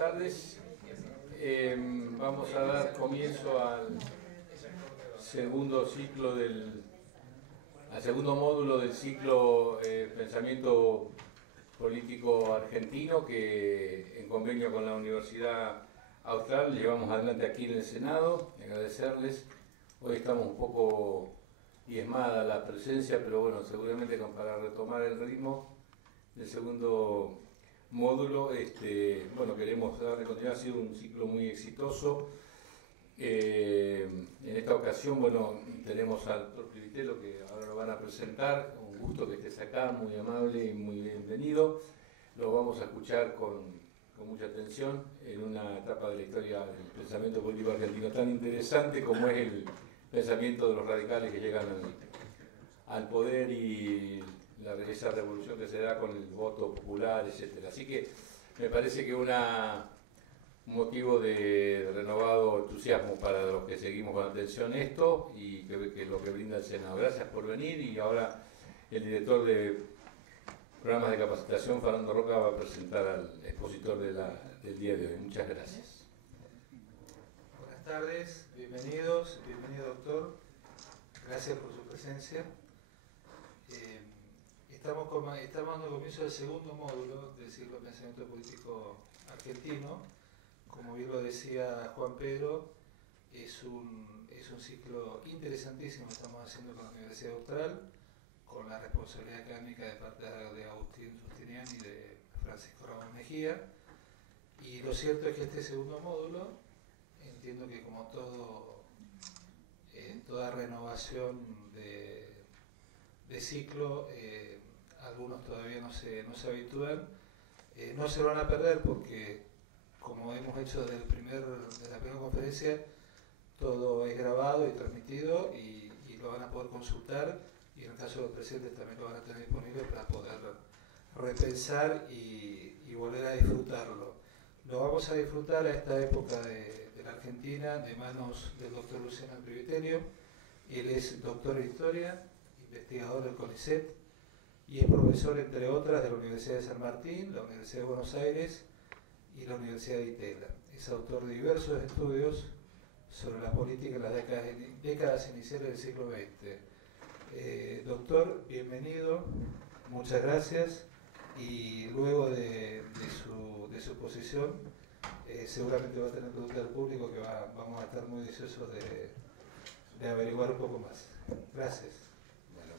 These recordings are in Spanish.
tardes. Vamos a dar comienzo al segundo módulo del ciclo Pensamiento Político Argentino, que en convenio con la Universidad Austral llevamos adelante aquí en el Senado. Agradecerles. Hoy estamos un poco diezmada la presencia, pero bueno, seguramente para retomar el ritmo del segundo módulo, bueno, queremos darle continuidad. Ha sido un ciclo muy exitoso. En esta ocasión, bueno, tenemos al doctor Privitelo, que ahora lo van a presentar. Un gusto que estés acá, muy amable y muy bienvenido. Lo vamos a escuchar con mucha atención en una etapa de la historia del pensamiento político argentino tan interesante como es el pensamiento de los radicales que llegan al poder y esa revolución que se da con el voto popular, etc. Así que me parece que un motivo de renovado entusiasmo para los que seguimos con atención esto y que lo que brinda el Senado. Gracias por venir, y ahora el director de programas de capacitación, Fernando Roca, va a presentar al expositor del día de hoy. Muchas gracias. Buenas tardes, bienvenido doctor, gracias por su presencia. Estamos dando comienzo al segundo módulo del ciclo de Pensamiento Político Argentino. Como bien lo decía Juan Pedro, es un ciclo interesantísimo que estamos haciendo con la Universidad Austral, con la responsabilidad académica de parte de Agustín Justinian y de Francisco Ramos Mejía. Y lo cierto es que este segundo módulo, entiendo que como toda renovación de ciclo, algunos todavía no se habitúan, no se van a perder porque, como hemos hecho desde la primera conferencia, todo es grabado y transmitido y lo van a poder consultar, y en el caso de los presentes también lo van a tener disponible para poder repensar y volver a disfrutarlo. Lo vamos a disfrutar a esta época de la Argentina de manos del doctor Luciano Privitelo. Él es doctor en Historia, investigador del CONICET y es profesor, entre otras, de la Universidad de San Martín, la Universidad de Buenos Aires y la Universidad de Itela. Es autor de diversos estudios sobre la política en las décadas iniciales del siglo XX. Doctor, bienvenido, muchas gracias, y luego de su posición seguramente va a tener preguntas del público que vamos a estar muy deseosos de averiguar un poco más. Gracias. Bueno,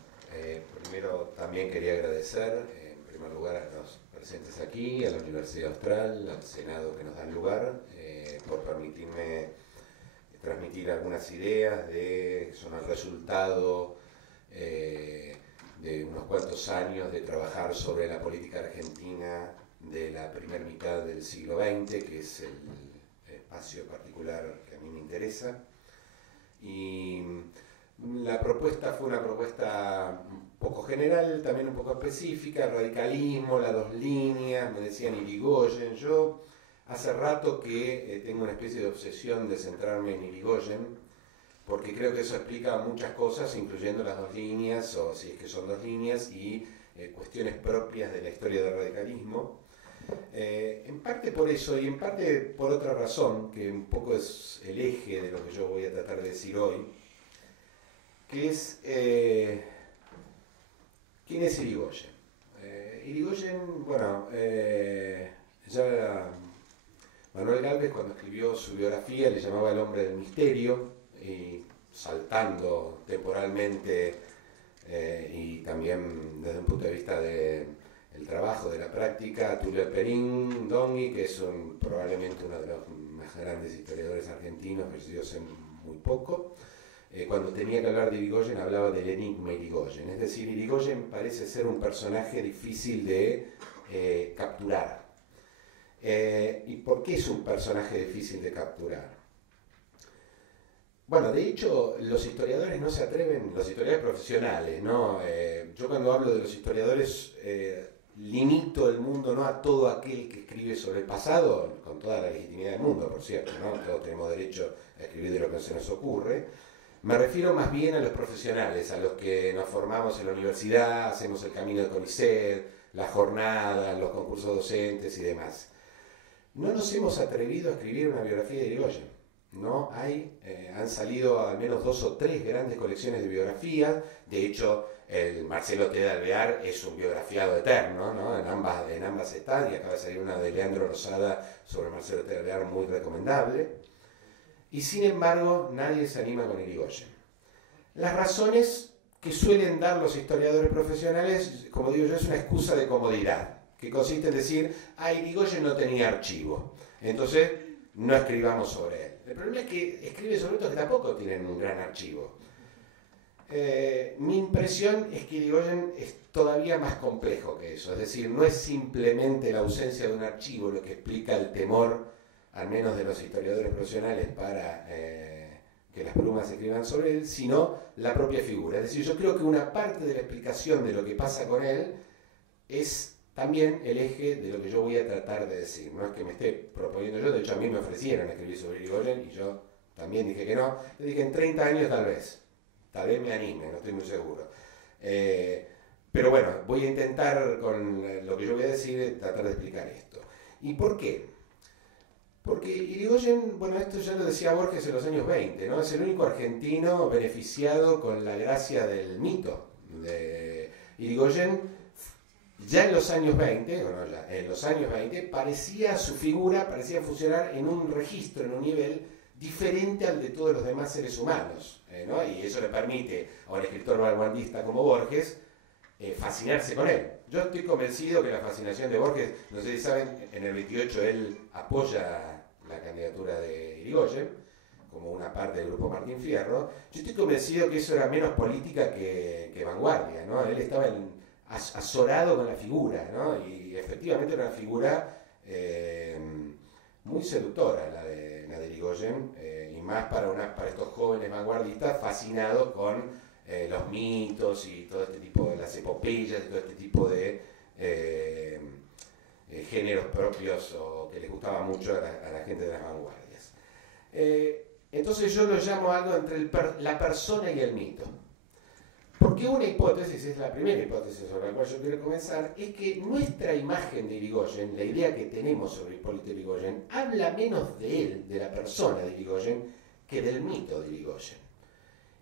primero también quería agradecer en primer lugar a los presentes aquí, a la Universidad Austral, al Senado que nos dan lugar, por permitirme transmitir algunas ideas que son el resultado de unos cuantos años de trabajar sobre la política argentina de la primera mitad del siglo XX, que es el espacio particular que a mí me interesa. Y la propuesta fue una propuesta un poco general, también un poco específica: radicalismo, las dos líneas, me decían Irigoyen. Yo hace rato que tengo una especie de obsesión de centrarme en Irigoyen, porque creo que eso explica muchas cosas, incluyendo las dos líneas, o si es que son dos líneas, y cuestiones propias de la historia del radicalismo. En parte por eso y en parte por otra razón, que un poco es el eje de lo que yo voy a tratar de decir hoy, que es ¿quién es Irigoyen? Irigoyen, bueno, ya Manuel Gálvez, cuando escribió su biografía, le llamaba el hombre del misterio, y saltando temporalmente y también desde un punto de vista del trabajo, de la práctica, Tulio Alperín Dongui, que es probablemente uno de los más grandes historiadores argentinos, fallecido hace muy poco. Cuando tenía que hablar de Irigoyen, hablaba del enigma Irigoyen. Es decir, Irigoyen parece ser un personaje difícil de capturar. ¿Y por qué es un personaje difícil de capturar? Bueno, de hecho, los historiadores no se atreven, los historiadores profesionales, ¿no? Yo cuando hablo de los historiadores limito el mundo no a todo aquel que escribe sobre el pasado, con toda la legitimidad del mundo, por cierto, ¿no? Todos tenemos derecho a escribir de lo que se nos ocurre. Me refiero más bien a los profesionales, a los que nos formamos en la universidad, hacemos el camino de CONICET, las jornadas, los concursos docentes y demás. no nos hemos atrevido a escribir una biografía de Irigoyen. No hay, han salido al menos 2 o 3 grandes colecciones de biografías. De hecho, el Marcelo T. de Alvear es un biografiado eterno, ¿no? En ambas está, y acaba de salir una de Leandro Rosada sobre Marcelo T. de Alvear muy recomendable. Y sin embargo, nadie se anima con Irigoyen. Las razones que suelen dar los historiadores profesionales, como digo yo, es una excusa de comodidad, que consiste en decir, Irigoyen no tenía archivo, entonces no escribamos sobre él. El problema es que escribe sobre otros que tampoco tienen un gran archivo. Mi impresión es que Irigoyen es todavía más complejo que eso, es decir, no es simplemente la ausencia de un archivo lo que explica el temor, al menos de los historiadores profesionales, para que las plumas se escriban sobre él, sino la propia figura. Es decir, yo creo que una parte de la explicación de lo que pasa con él es también el eje de lo que yo voy a tratar de decir. No es que me esté proponiendo yo, de hecho a mí me ofrecieron escribir sobre Irigoyen y yo también dije que no. Yo dije en 30 años tal vez me anime, no estoy muy seguro. Pero bueno, voy a intentar con lo que yo voy a decir tratar de explicar esto. ¿Y por qué? Porque Irigoyen, bueno, esto ya lo decía Borges en los años 20, ¿no? Es el único argentino beneficiado con la gracia del mito de Irigoyen. Ya en los años 20, bueno, ya en los años 20, su figura parecía funcionar en un registro, en un nivel diferente al de todos los demás seres humanos, ¿no? Y eso le permite a un escritor vanguardista como Borges fascinarse con él. Yo estoy convencido que la fascinación de Borges, no sé si saben, en el 28 él apoya la candidatura de Irigoyen, como una parte del grupo Martín Fierro. Yo estoy convencido que eso era menos política que vanguardia, ¿no? Él estaba azorado con la figura, ¿no? Y efectivamente era una figura muy seductora la de Irigoyen, y más para estos jóvenes vanguardistas fascinados con los mitos y todo este tipo de las epopeyas y todo este tipo de géneros propios o que les gustaba mucho a la gente de las vanguardias. Entonces yo lo llamo algo entre la persona y el mito. Porque una hipótesis, es la primera hipótesis sobre la cual yo quiero comenzar, es que nuestra imagen de Irigoyen, la idea que tenemos sobre Hipólito Yrigoyen, habla menos de él, de la persona de Irigoyen, que del mito de Irigoyen.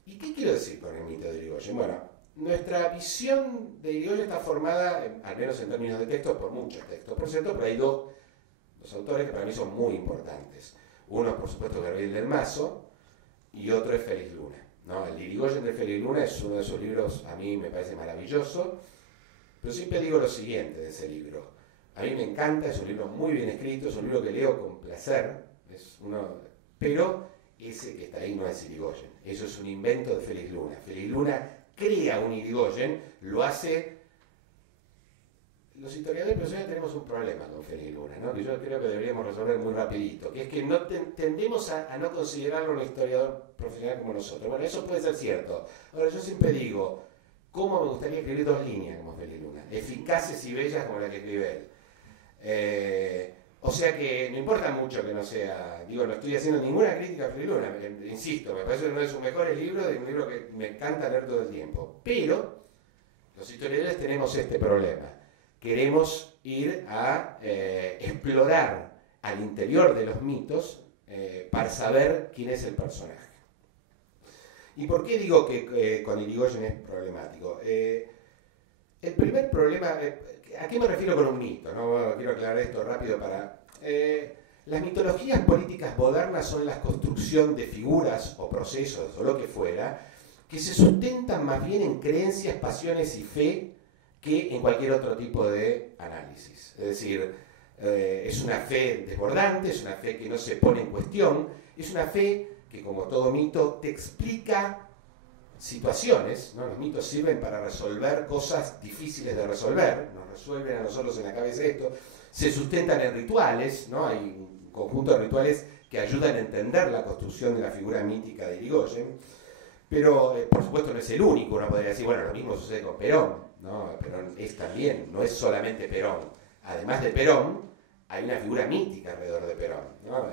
¿Y qué quiero decir con el mito de Irigoyen? Bueno, nuestra visión de Irigoyen está formada, al menos en términos de texto, por muchos textos. Por cierto, pero hay dos autores que para mí son muy importantes. Uno, por supuesto, Gabriel del Mazo, y otro es Félix Luna, ¿no? El Irigoyen de Félix Luna es uno de esos libros, a mí me parece maravilloso, pero siempre digo lo siguiente de ese libro. A mí me encanta, es un libro muy bien escrito, es un libro que leo con placer, pero ese que está ahí no es Irigoyen, eso es un invento de Félix Luna. Félix Luna crea un Irigoyen, lo hace. Los historiadores profesionales tenemos un problema con Félix Luna, ¿no? Que yo creo que deberíamos resolver muy rapidito, que es que no tendemos a no considerarlo un historiador profesional como nosotros. Bueno, eso puede ser cierto. Ahora, yo siempre digo, ¿cómo me gustaría escribir 2 líneas como Félix Luna? Eficaces y bellas como la que escribe él. O sea que no importa mucho que no sea, digo, no estoy haciendo ninguna crítica a Félix Luna, insisto, me parece uno de sus mejores libros, de un libro que me encanta leer todo el tiempo. Pero los historiadores tenemos este problema. Queremos ir a explorar al interior de los mitos para saber quién es el personaje. ¿Y por qué digo que con Irigoyen es problemático? El primer problema, ¿a qué me refiero con un mito? ¿No? Quiero aclarar esto rápido para... las mitologías políticas modernas son la construcción de figuras o procesos o lo que fuera que se sustentan más bien en creencias, pasiones y fe que en cualquier otro tipo de análisis. Es decir, es una fe desbordante, es una fe que no se pone en cuestión, es una fe que, como todo mito, te explica situaciones, ¿no? Los mitos sirven para resolver cosas difíciles de resolver, nos resuelven a nosotros en la cabeza esto, se sustentan en rituales, ¿no? Hay un conjunto de rituales que ayudan a entender la construcción de la figura mítica de Irigoyen, pero por supuesto no es el único. Uno podría decir, bueno, lo mismo sucede con Perón, ¿no? Perón es también, no es solamente Perón. Además de Perón, hay una figura mítica alrededor de Perón, ¿no?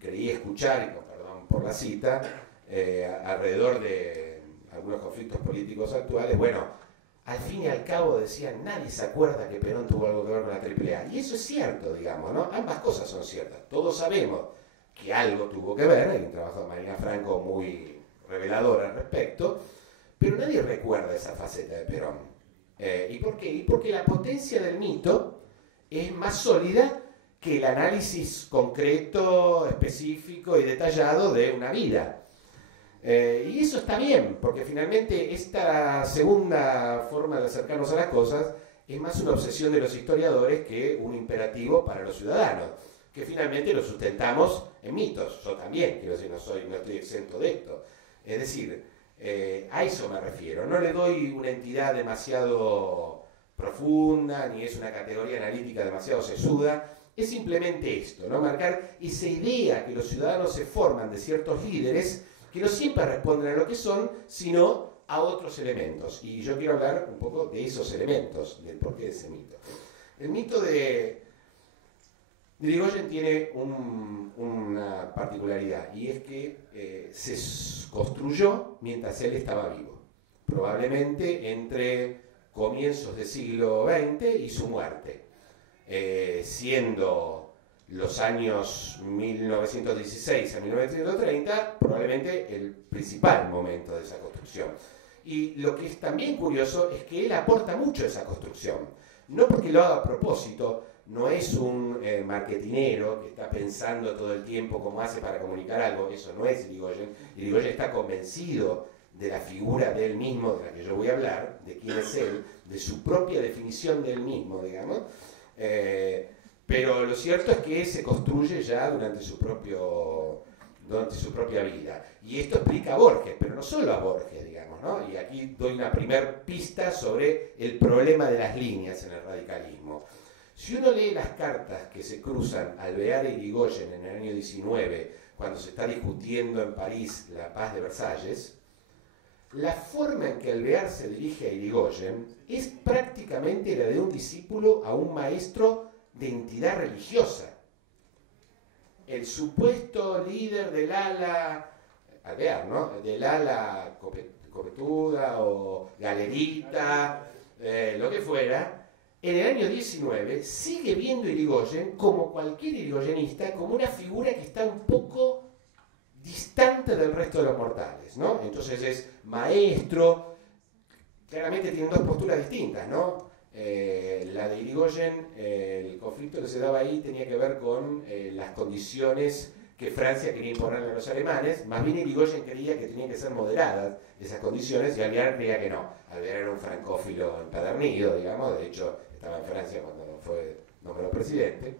Creí escuchar, y con perdón por la cita, alrededor de algunos conflictos políticos actuales, bueno, al fin y al cabo decían, nadie se acuerda que Perón tuvo algo que ver con la AAA. Y eso es cierto, digamos, ¿no? Ambas cosas son ciertas. Todos sabemos que algo tuvo que ver, hay un trabajo de Mariana Franco muy revelador al respecto, pero nadie recuerda esa faceta de Perón. ¿Y por qué? Y porque la potencia del mito es más sólida que el análisis concreto, específico y detallado de una vida. Y eso está bien, porque finalmente esta segunda forma de acercarnos a las cosas es más una obsesión de los historiadores que un imperativo para los ciudadanos, que finalmente lo sustentamos en mitos. Yo también, quiero decir, no estoy exento de esto. Es decir, a eso me refiero. No le doy una entidad demasiado profunda, ni es una categoría analítica demasiado sesuda. Es simplemente esto, ¿no? Marcar esa idea que los ciudadanos se forman de ciertos líderes que no siempre responden a lo que son, sino a otros elementos. Y yo quiero hablar un poco de esos elementos, del porqué de ese mito. El mito de Irigoyen tiene una particularidad, y es que se construyó mientras él estaba vivo, probablemente entre comienzos del siglo XX y su muerte, siendo los años 1916 a 1930 probablemente el principal momento de esa construcción. Y lo que es también curioso es que él aporta mucho a esa construcción, no porque lo haga a propósito, no es un marketinero que está pensando todo el tiempo cómo hace para comunicar algo, eso no es Irigoyen. Irigoyen está convencido de la figura de él mismo, de la que yo voy a hablar, de quién es él, de su propia definición de él mismo, digamos, pero lo cierto es que se construye ya durante su propia vida. Y esto explica a Borges, pero no solo a Borges, digamos, ¿no? Y aquí doy una primer pista sobre el problema de las líneas en el radicalismo. Si uno lee las cartas que se cruzan Alvear e Irigoyen en el año 19, cuando se está discutiendo en París la paz de Versalles, la forma en que Alvear se dirige a Irigoyen es prácticamente la de un discípulo a un maestro de entidad religiosa. El supuesto líder del ala, Alvear, ¿no? Del ala copetuda o galerita, lo que fuera, en el año 19 sigue viendo a Irigoyen, como cualquier irigoyenista, como una figura que está un poco distante del resto de los mortales, ¿no? Entonces es maestro, claramente tienen dos posturas distintas, ¿no? La de Irigoyen, el conflicto que se daba ahí tenía que ver con las condiciones que Francia quería imponerle a los alemanes. Más bien Irigoyen creía que tenían que ser moderadas esas condiciones y Alvear creía que no. Alvear era un francófilo empedernido, digamos, de hecho estaba en Francia cuando fue nombrado presidente,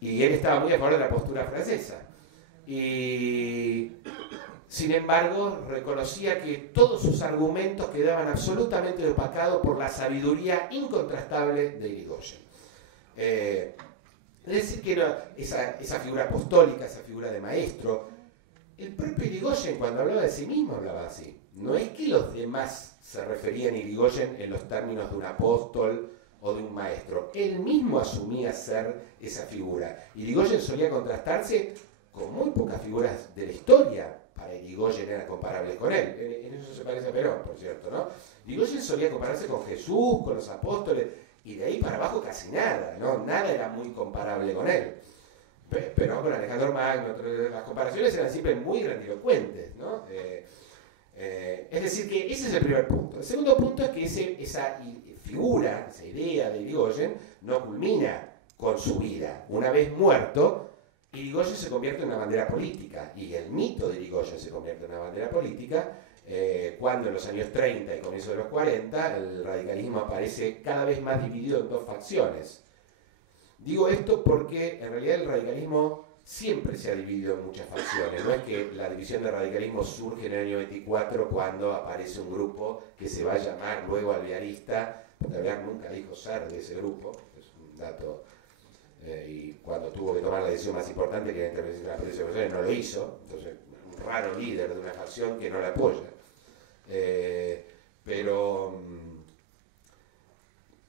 y él estaba muy a favor de la postura francesa. Y sin embargo reconocía que todos sus argumentos quedaban absolutamente opacados por la sabiduría incontrastable de Irigoyen. Es decir, que no, esa figura apostólica, esa figura de maestro, el propio Irigoyen cuando hablaba de sí mismo hablaba así. No es que los demás se referían a Irigoyen en los términos de un apóstol o de un maestro. Él mismo asumía ser esa figura. Irigoyen solía contrastarse con muy pocas figuras de la historia. Para Irigoyen eran comparables con él. En eso se parece a Perón, por cierto, ¿no? Irigoyen solía compararse con Jesús, con los apóstoles, y de ahí para abajo casi nada, ¿no? Nada era muy comparable con él. Pero con Alejandro Magno, las comparaciones eran siempre muy grandilocuentes, ¿no? Es decir, que ese es el primer punto. El segundo punto es que esa figura, esa idea de Irigoyen no culmina con su vida. Una vez muerto, Irigoyen se convierte en una bandera política, y el mito de Irigoyen se convierte en una bandera política cuando en los años 30 y comienzo de los 40 el radicalismo aparece cada vez más dividido en dos facciones. Digo esto porque en realidad el radicalismo siempre se ha dividido en muchas facciones. No es que la división del radicalismo surge en el año 24 cuando aparece un grupo que se va a llamar luego alvearista, porque Alvear nunca dijo ser de ese grupo, es un dato, y cuando tuvo que tomar la decisión más importante, que era intervenir en las elecciones, no lo hizo. Entonces, un raro líder de una facción que no la apoya.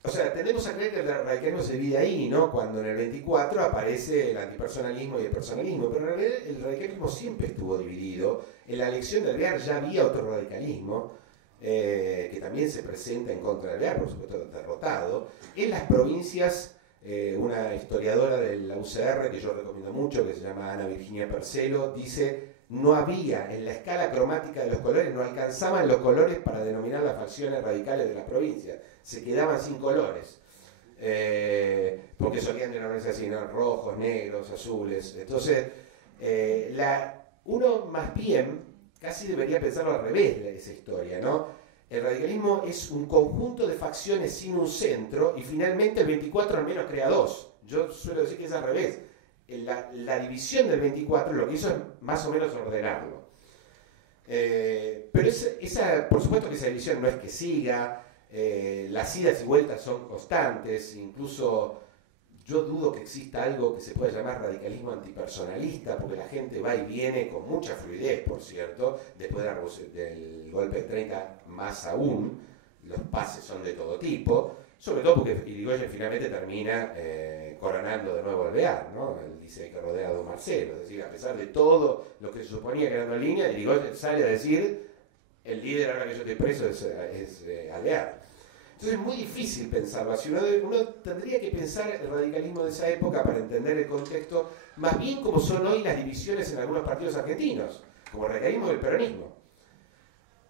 O sea, tendemos a creer que el radicalismo se divide ahí, ¿no? Cuando en el 24 aparece el antipersonalismo y el personalismo, pero en realidad el radicalismo siempre estuvo dividido. En la elección de Alvear ya había otro radicalismo, que también se presenta en contra de Alvear, por supuesto derrotado. En las provincias, una historiadora de la UCR, que yo recomiendo mucho, que se llama Ana Virginia Percelo, dice: no había en la escala cromática de los colores, no alcanzaban los colores para denominar las facciones radicales de las provincias, se quedaban sin colores, porque solían denominarse así, ¿no? Rojos, negros, azules. Entonces, uno más bien casi debería pensarlo al revés de esa historia, ¿no? El radicalismo es un conjunto de facciones sin un centro, y finalmente el 24 al menos crea dos. Yo suelo decir que es al revés. La división del 24 lo que hizo es más o menos ordenarlo. Pero por supuesto que esa división no es que siga, las idas y vueltas son constantes, incluso yo dudo que exista algo que se pueda llamar radicalismo antipersonalista, porque la gente va y viene con mucha fluidez, por cierto, después del golpe de 30 más aún, los pases son de todo tipo, sobre todo porque Irigoyen finalmente termina coronando de nuevo Alvear, ¿no? Él dice que rodea a don Marcelo, es decir, a pesar de todo lo que se suponía que era una línea, Irigoyen sale a decir: el líder ahora que yo estoy preso es Alvear. Entonces es muy difícil pensarlo así. Uno tendría que pensar el radicalismo de esa época para entender el contexto, más bien como son hoy las divisiones en algunos partidos argentinos, como el radicalismo del peronismo.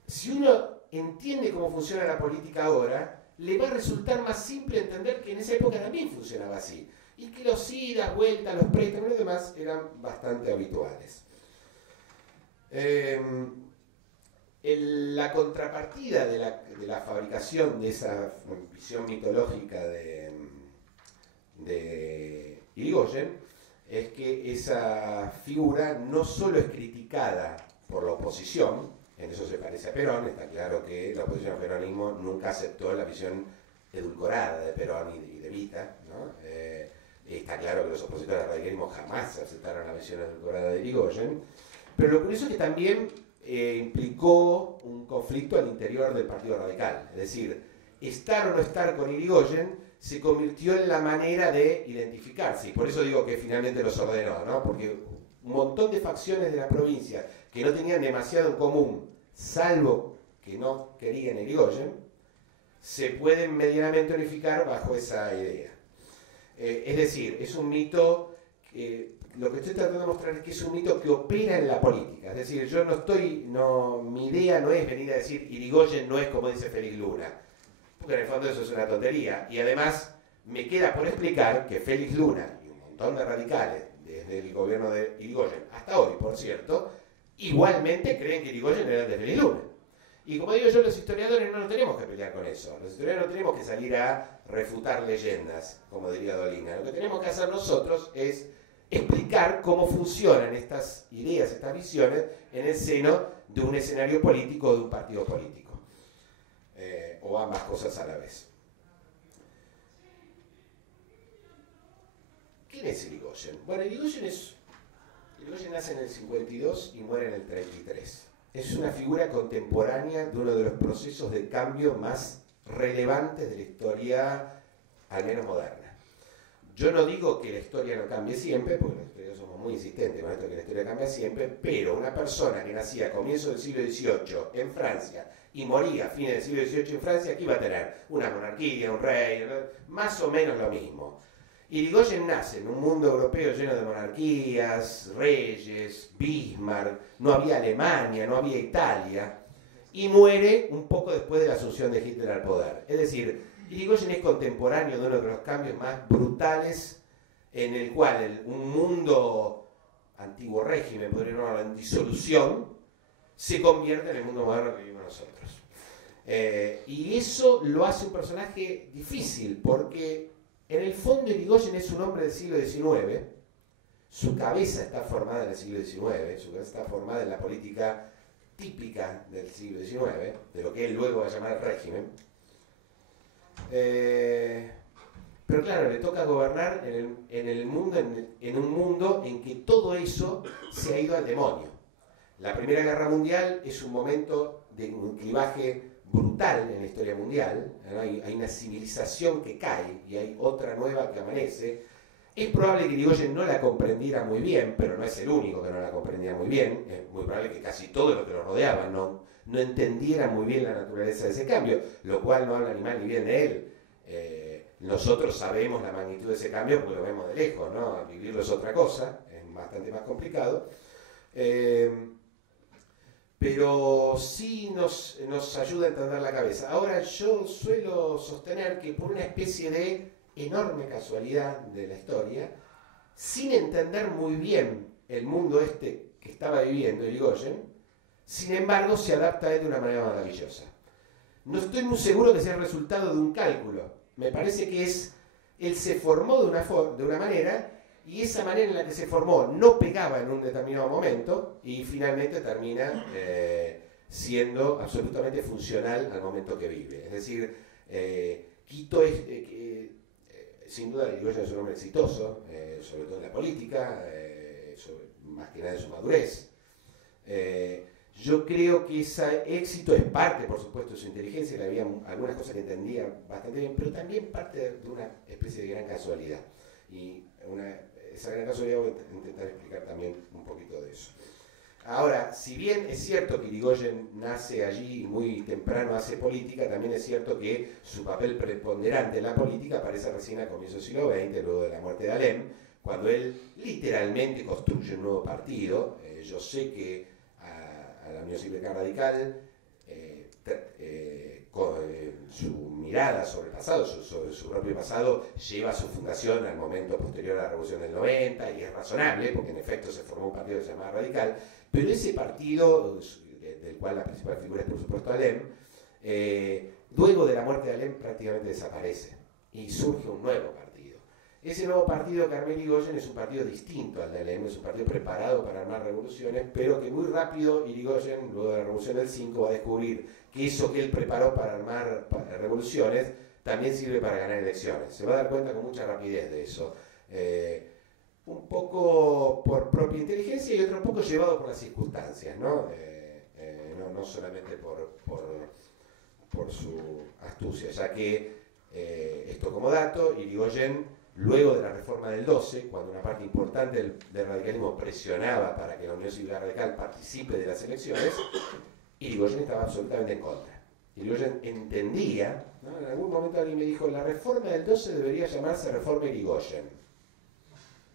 Si uno entiende cómo funciona la política ahora, le va a resultar más simple entender que en esa época también funcionaba así, y que los idas, vueltas, los préstamos y lo demás eran bastante habituales. La contrapartida de la fabricación de esa visión mitológica de Irigoyen es que esa figura no solo es criticada por la oposición, en eso se parece a Perón, está claro que la oposición al peronismo nunca aceptó la visión edulcorada de Perón y de Evita, ¿no? Está claro que los opositores al radicalismo jamás aceptaron la visión edulcorada de Irigoyen, pero lo curioso es que también implicó un conflicto al interior del Partido Radical, es decir, estar o no estar con Irigoyen se convirtió en la manera de identificarse, y por eso digo que finalmente los ordenó, ¿no? Porque un montón de facciones de la provincia que no tenían demasiado en común, salvo que no querían Irigoyen, se pueden medianamente unificar bajo esa idea. Es decir, es un mito que lo que estoy tratando de mostrar es que es un mito que opera en la política. Es decir, yo mi idea no es venir a decir Irigoyen no es como dice Félix Luna, porque en el fondo eso es una tontería. Y además me queda por explicar que Félix Luna y un montón de radicales, desde el gobierno de Irigoyen hasta hoy, por cierto, igualmente creen que Irigoyen era de Félix Luna. Y como digo yo, los historiadores no nos tenemos que pelear con eso. Los historiadores no tenemos que salir a refutar leyendas, como diría Dolina. Lo que tenemos que hacer nosotros es explicar cómo funcionan estas ideas, estas visiones, en el seno de un escenario político o de un partido político. O ambas cosas a la vez. ¿Quién es Irigoyen? Bueno, Irigoyen nace en el 52 y muere en el 33. Es una figura contemporánea de uno de los procesos de cambio más relevantes de la historia, al menos moderna. Yo no digo que la historia no cambie siempre, porque los historiadores somos muy insistentes con esto que la historia cambia siempre, pero una persona que nacía a comienzos del siglo XVIII en Francia y moría a fines del siglo XVIII en Francia, ¿qué iba a tener? Una monarquía, un rey, más o menos lo mismo. Irigoyen nace en un mundo europeo lleno de monarquías, reyes, Bismarck, no había Alemania, no había Italia, y muere un poco después de la asunción de Hitler al poder. Es decir, Irigoyen es contemporáneo de uno de los cambios más brutales en el cual un mundo antiguo régimen, podríamos llamarlo en disolución, se convierte en el mundo moderno que vivimos nosotros. Y eso lo hace un personaje difícil, porque en el fondo Irigoyen es un hombre del siglo XIX, su cabeza está formada en el siglo XIX, su cabeza está formada en la política típica del siglo XIX, de lo que él luego va a llamar el régimen. Pero claro, le toca gobernar en un mundo en que todo eso se ha ido al demonio. La Primera Guerra Mundial es un momento de un clivaje brutal en la historia mundial, ¿no? Hay una civilización que cae y hay otra nueva que amanece. Es probable que Irigoyen no la comprendiera muy bien, pero no es el único que no la comprendía muy bien. Es muy probable que casi todo lo que lo rodeaba no no entendieran muy bien la naturaleza de ese cambio, lo cual no habla ni mal ni bien de él. Nosotros sabemos la magnitud de ese cambio porque lo vemos de lejos, ¿no? Vivirlo es otra cosa, es bastante más complicado. Pero sí nos ayuda a entender la cabeza. Ahora, yo suelo sostener que por una especie de enorme casualidad de la historia, sin entender muy bien el mundo este que estaba viviendo Irigoyen, sin embargo se adapta a él de una manera maravillosa. No estoy muy seguro que sea el resultado de un cálculo. Me parece que él se formó de una manera, y esa manera en la que se formó no pegaba en un determinado momento y finalmente termina siendo absolutamente funcional al momento que vive. Es decir, Quito es, sin duda, Irigoyen es un hombre exitoso, sobre todo en la política, más que nada en su madurez. Yo creo que ese éxito es parte, por supuesto, de su inteligencia, que había algunas cosas que entendía bastante bien, pero también parte de una especie de gran casualidad. Y esa gran casualidad voy a intentar explicar también un poquito de eso. Ahora, si bien es cierto que Irigoyen nace allí y muy temprano hace política, también es cierto que su papel preponderante en la política aparece recién a comienzos del siglo XX, luego de la muerte de Alem, cuando él literalmente construye un nuevo partido. Yo sé que a la Unión Cívica Radical, con su mirada sobre el pasado, sobre su propio pasado, lleva su fundación al momento posterior a la Revolución del 90, y es razonable, porque en efecto se formó un partido que se llamaba Radical, pero ese partido, del cual la principal figura es por supuesto Alem, luego de la muerte de Alem prácticamente desaparece, y surge un nuevo partido. Ese nuevo partido que armó Irigoyen es un partido distinto al de Alem, es un partido preparado para armar revoluciones, pero que muy rápido Irigoyen, luego de la Revolución del 5, va a descubrir que eso que él preparó para armar revoluciones también sirve para ganar elecciones. Se va a dar cuenta con mucha rapidez de eso. Un poco por propia inteligencia y otro poco llevado por las circunstancias, ¿no? No solamente por su astucia, ya que, esto como dato, Irigoyen, luego de la reforma del 12, cuando una parte importante del radicalismo presionaba para que la Unión Cívica Radical participe de las elecciones, Irigoyen estaba absolutamente en contra. Irigoyen entendía, ¿no? En algún momento alguien me dijo, la reforma del 12 debería llamarse reforma Irigoyen.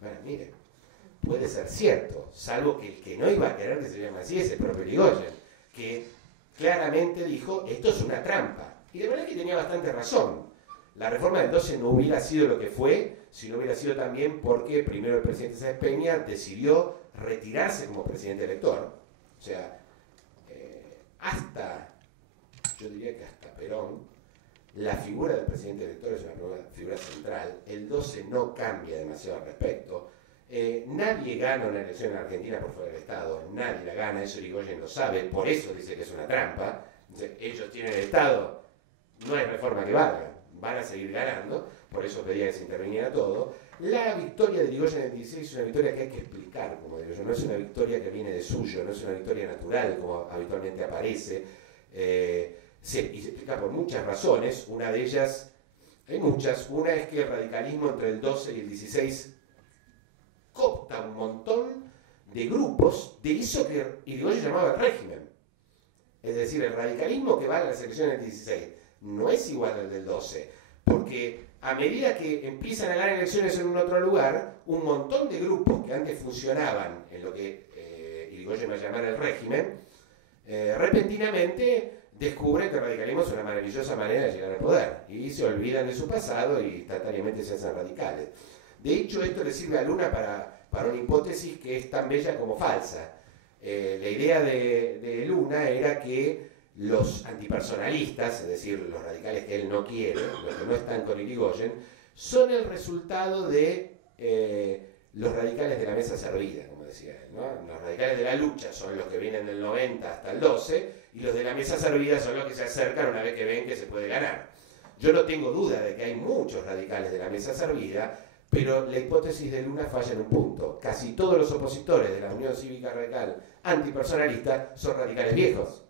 Bueno, mire, puede ser cierto, salvo que el que no iba a querer que se llame así es el propio Irigoyen, que claramente dijo, esto es una trampa. Y de verdad que tenía bastante razón. La reforma del 12 no hubiera sido lo que fue si no hubiera sido también porque primero el presidente Sáenz Peña decidió retirarse como presidente elector. O sea, yo diría que hasta Perón, la figura del presidente elector es una figura central. El 12 no cambia demasiado al respecto. Nadie gana una elección en Argentina por fuera del Estado, nadie la gana, eso Irigoyen lo sabe, por eso dice que es una trampa. Entonces, ellos tienen el Estado, no hay reforma que valga, van a seguir ganando, por eso pedía que se interviniera todo. La victoria de Irigoyen en el 16 es una victoria que hay que explicar, como digo yo, no es una victoria que viene de suyo, no es una victoria natural como habitualmente aparece, y se explica por muchas razones. Una de ellas, hay muchas, una es que el radicalismo entre el 12 y el 16 copta un montón de grupos de eso que Irigoyen llamaba el régimen. Es decir, el radicalismo que va a las elecciones del 16 no es igual al del 12, porque a medida que empiezan a ganar elecciones en un otro lugar, un montón de grupos que antes funcionaban en lo que Irigoyen va a llamar el régimen, repentinamente descubren que el radicalismo es una maravillosa manera de llegar al poder, y se olvidan de su pasado y instantáneamente se hacen radicales. De hecho, esto le sirve a Luna para una hipótesis que es tan bella como falsa. La idea de Luna era que los antipersonalistas, es decir, los radicales que él no quiere, los que no están con Irigoyen, son el resultado de los radicales de la mesa servida, como decía él, ¿no? Los radicales de la lucha son los que vienen del 90 hasta el 12, y los de la mesa servida son los que se acercan una vez que ven que se puede ganar. Yo no tengo duda de que hay muchos radicales de la mesa servida, pero la hipótesis de Luna falla en un punto. Casi todos los opositores de la Unión Cívica Radical antipersonalista son radicales viejos.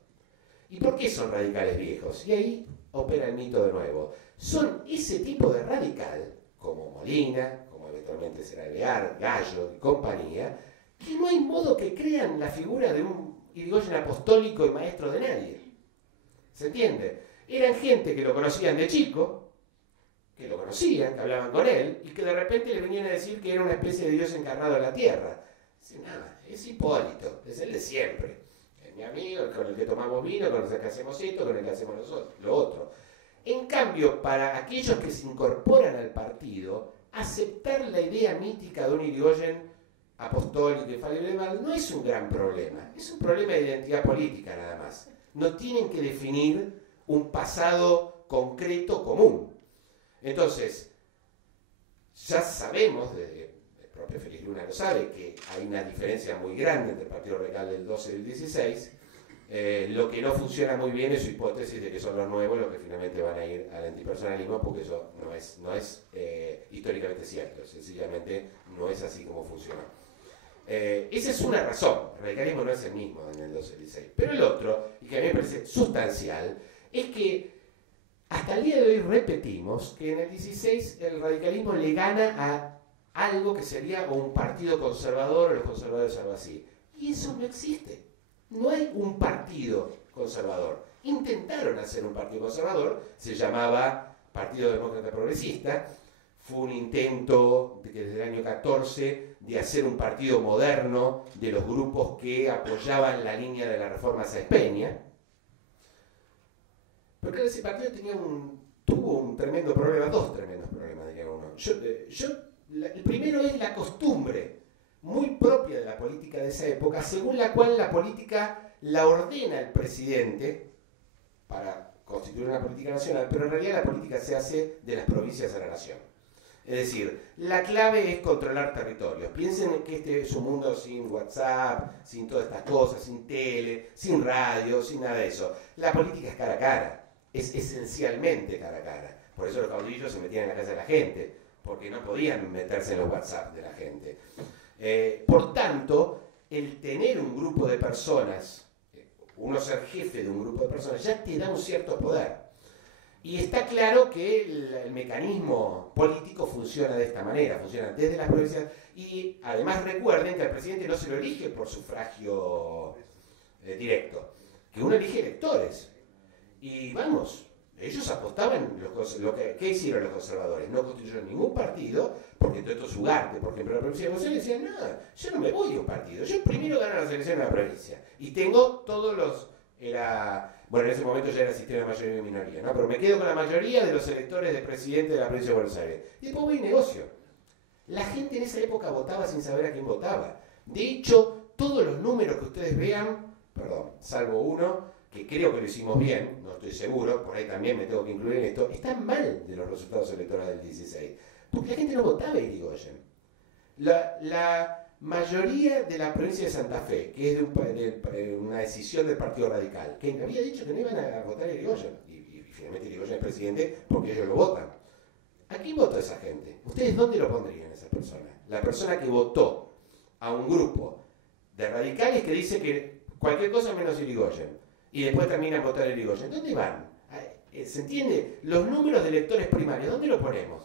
¿Y por qué son radicales viejos? Y ahí opera el mito de nuevo. Son ese tipo de radical, como Molina, como eventualmente será Lear, Gallo y compañía, que no hay modo que crean la figura de un Irigoyen apostólico y maestro de nadie. ¿Se entiende? Eran gente que lo conocían de chico, que lo conocían, que hablaban con él, y que de repente le venían a decir que era una especie de Dios encarnado en la tierra. Dice, nada, es Hipólito, es el de siempre. Es mi amigo, con el que tomamos vino, con el que hacemos esto, con el que hacemos lo otro. En cambio, para aquellos que se incorporan al partido, aceptar la idea mítica de un Irigoyen apostólico, infalible, no es un gran problema. Es un problema de identidad política nada más. No tienen que definir un pasado concreto común. Entonces, ya sabemos, el propio Félix Luna lo sabe, que hay una diferencia muy grande entre el Partido Radical del 12 y del 16. Lo que no funciona muy bien es su hipótesis de que son los nuevos los que finalmente van a ir al antipersonalismo, porque eso no es históricamente cierto, sencillamente no es así como funciona. Esa es una razón, el radicalismo no es el mismo en el 12 y el 16. Pero el otro, y que a mí me parece sustancial, es que hasta el día de hoy repetimos que en el 16 el radicalismo le gana a algo que sería un partido conservador o los conservadores algo así. Y eso no existe. No hay un partido conservador. Intentaron hacer un partido conservador, se llamaba Partido Demócrata Progresista, fue un intento que desde el año 14 de hacer un partido moderno de los grupos que apoyaban la línea de la reforma Sáenz-Peña. Pero claro, ese partido tuvo un tremendo problema, dos tremendos problemas, diría uno. El primero es la costumbre muy propia de la política de esa época, según la cual la política la ordena el presidente para constituir una política nacional, pero en realidad la política se hace de las provincias a la nación. Es decir, la clave es controlar territorios. Piensen que este es un mundo sin WhatsApp, sin todas estas cosas, sin tele, sin radio, sin nada de eso. La política es cara a cara, es esencialmente cara a cara. Por eso los caudillos se metían en la casa de la gente, porque no podían meterse en los WhatsApp de la gente. Por tanto, el tener un grupo de personas, uno ser jefe de un grupo de personas, ya te da un cierto poder. Y está claro que el mecanismo político funciona de esta manera, funciona desde las provincias. Y además recuerden que al presidente no se lo elige por sufragio directo, que uno elige electores. Y vamos, ellos apostaban, ¿qué hicieron los conservadores? No constituyeron ningún partido, porque todo esto es Ugarte, por ejemplo, la provincia de Buenos Aires decían, no, yo no me voy a un partido, yo primero gano las elecciones en la provincia. Y tengo todos los, bueno, en ese momento ya era sistema de mayoría y minoría, ¿no? Pero me quedo con la mayoría de los electores del presidente de la provincia de Buenos Aires. Y después voy y negocio. La gente en esa época votaba sin saber a quién votaba. De hecho, todos los números que ustedes vean, salvo uno, que creo que lo hicimos bien, no estoy seguro, por ahí también me tengo que incluir en esto, están mal de los resultados electorales del 16, porque la gente no votaba a Irigoyen. La mayoría de la provincia de Santa Fe, que es de una decisión del Partido Radical, que había dicho que no iban a votar a Irigoyen, y finalmente Irigoyen es presidente porque ellos lo votan. ¿A quién votó esa gente? ¿Ustedes dónde lo pondrían esa persona? La persona que votó a un grupo de radicales que dice que cualquier cosa menos Irigoyen, y después terminan votar a Irigoyen. ¿Dónde van? ¿Se entiende? Los números de electores primarios, ¿dónde lo ponemos?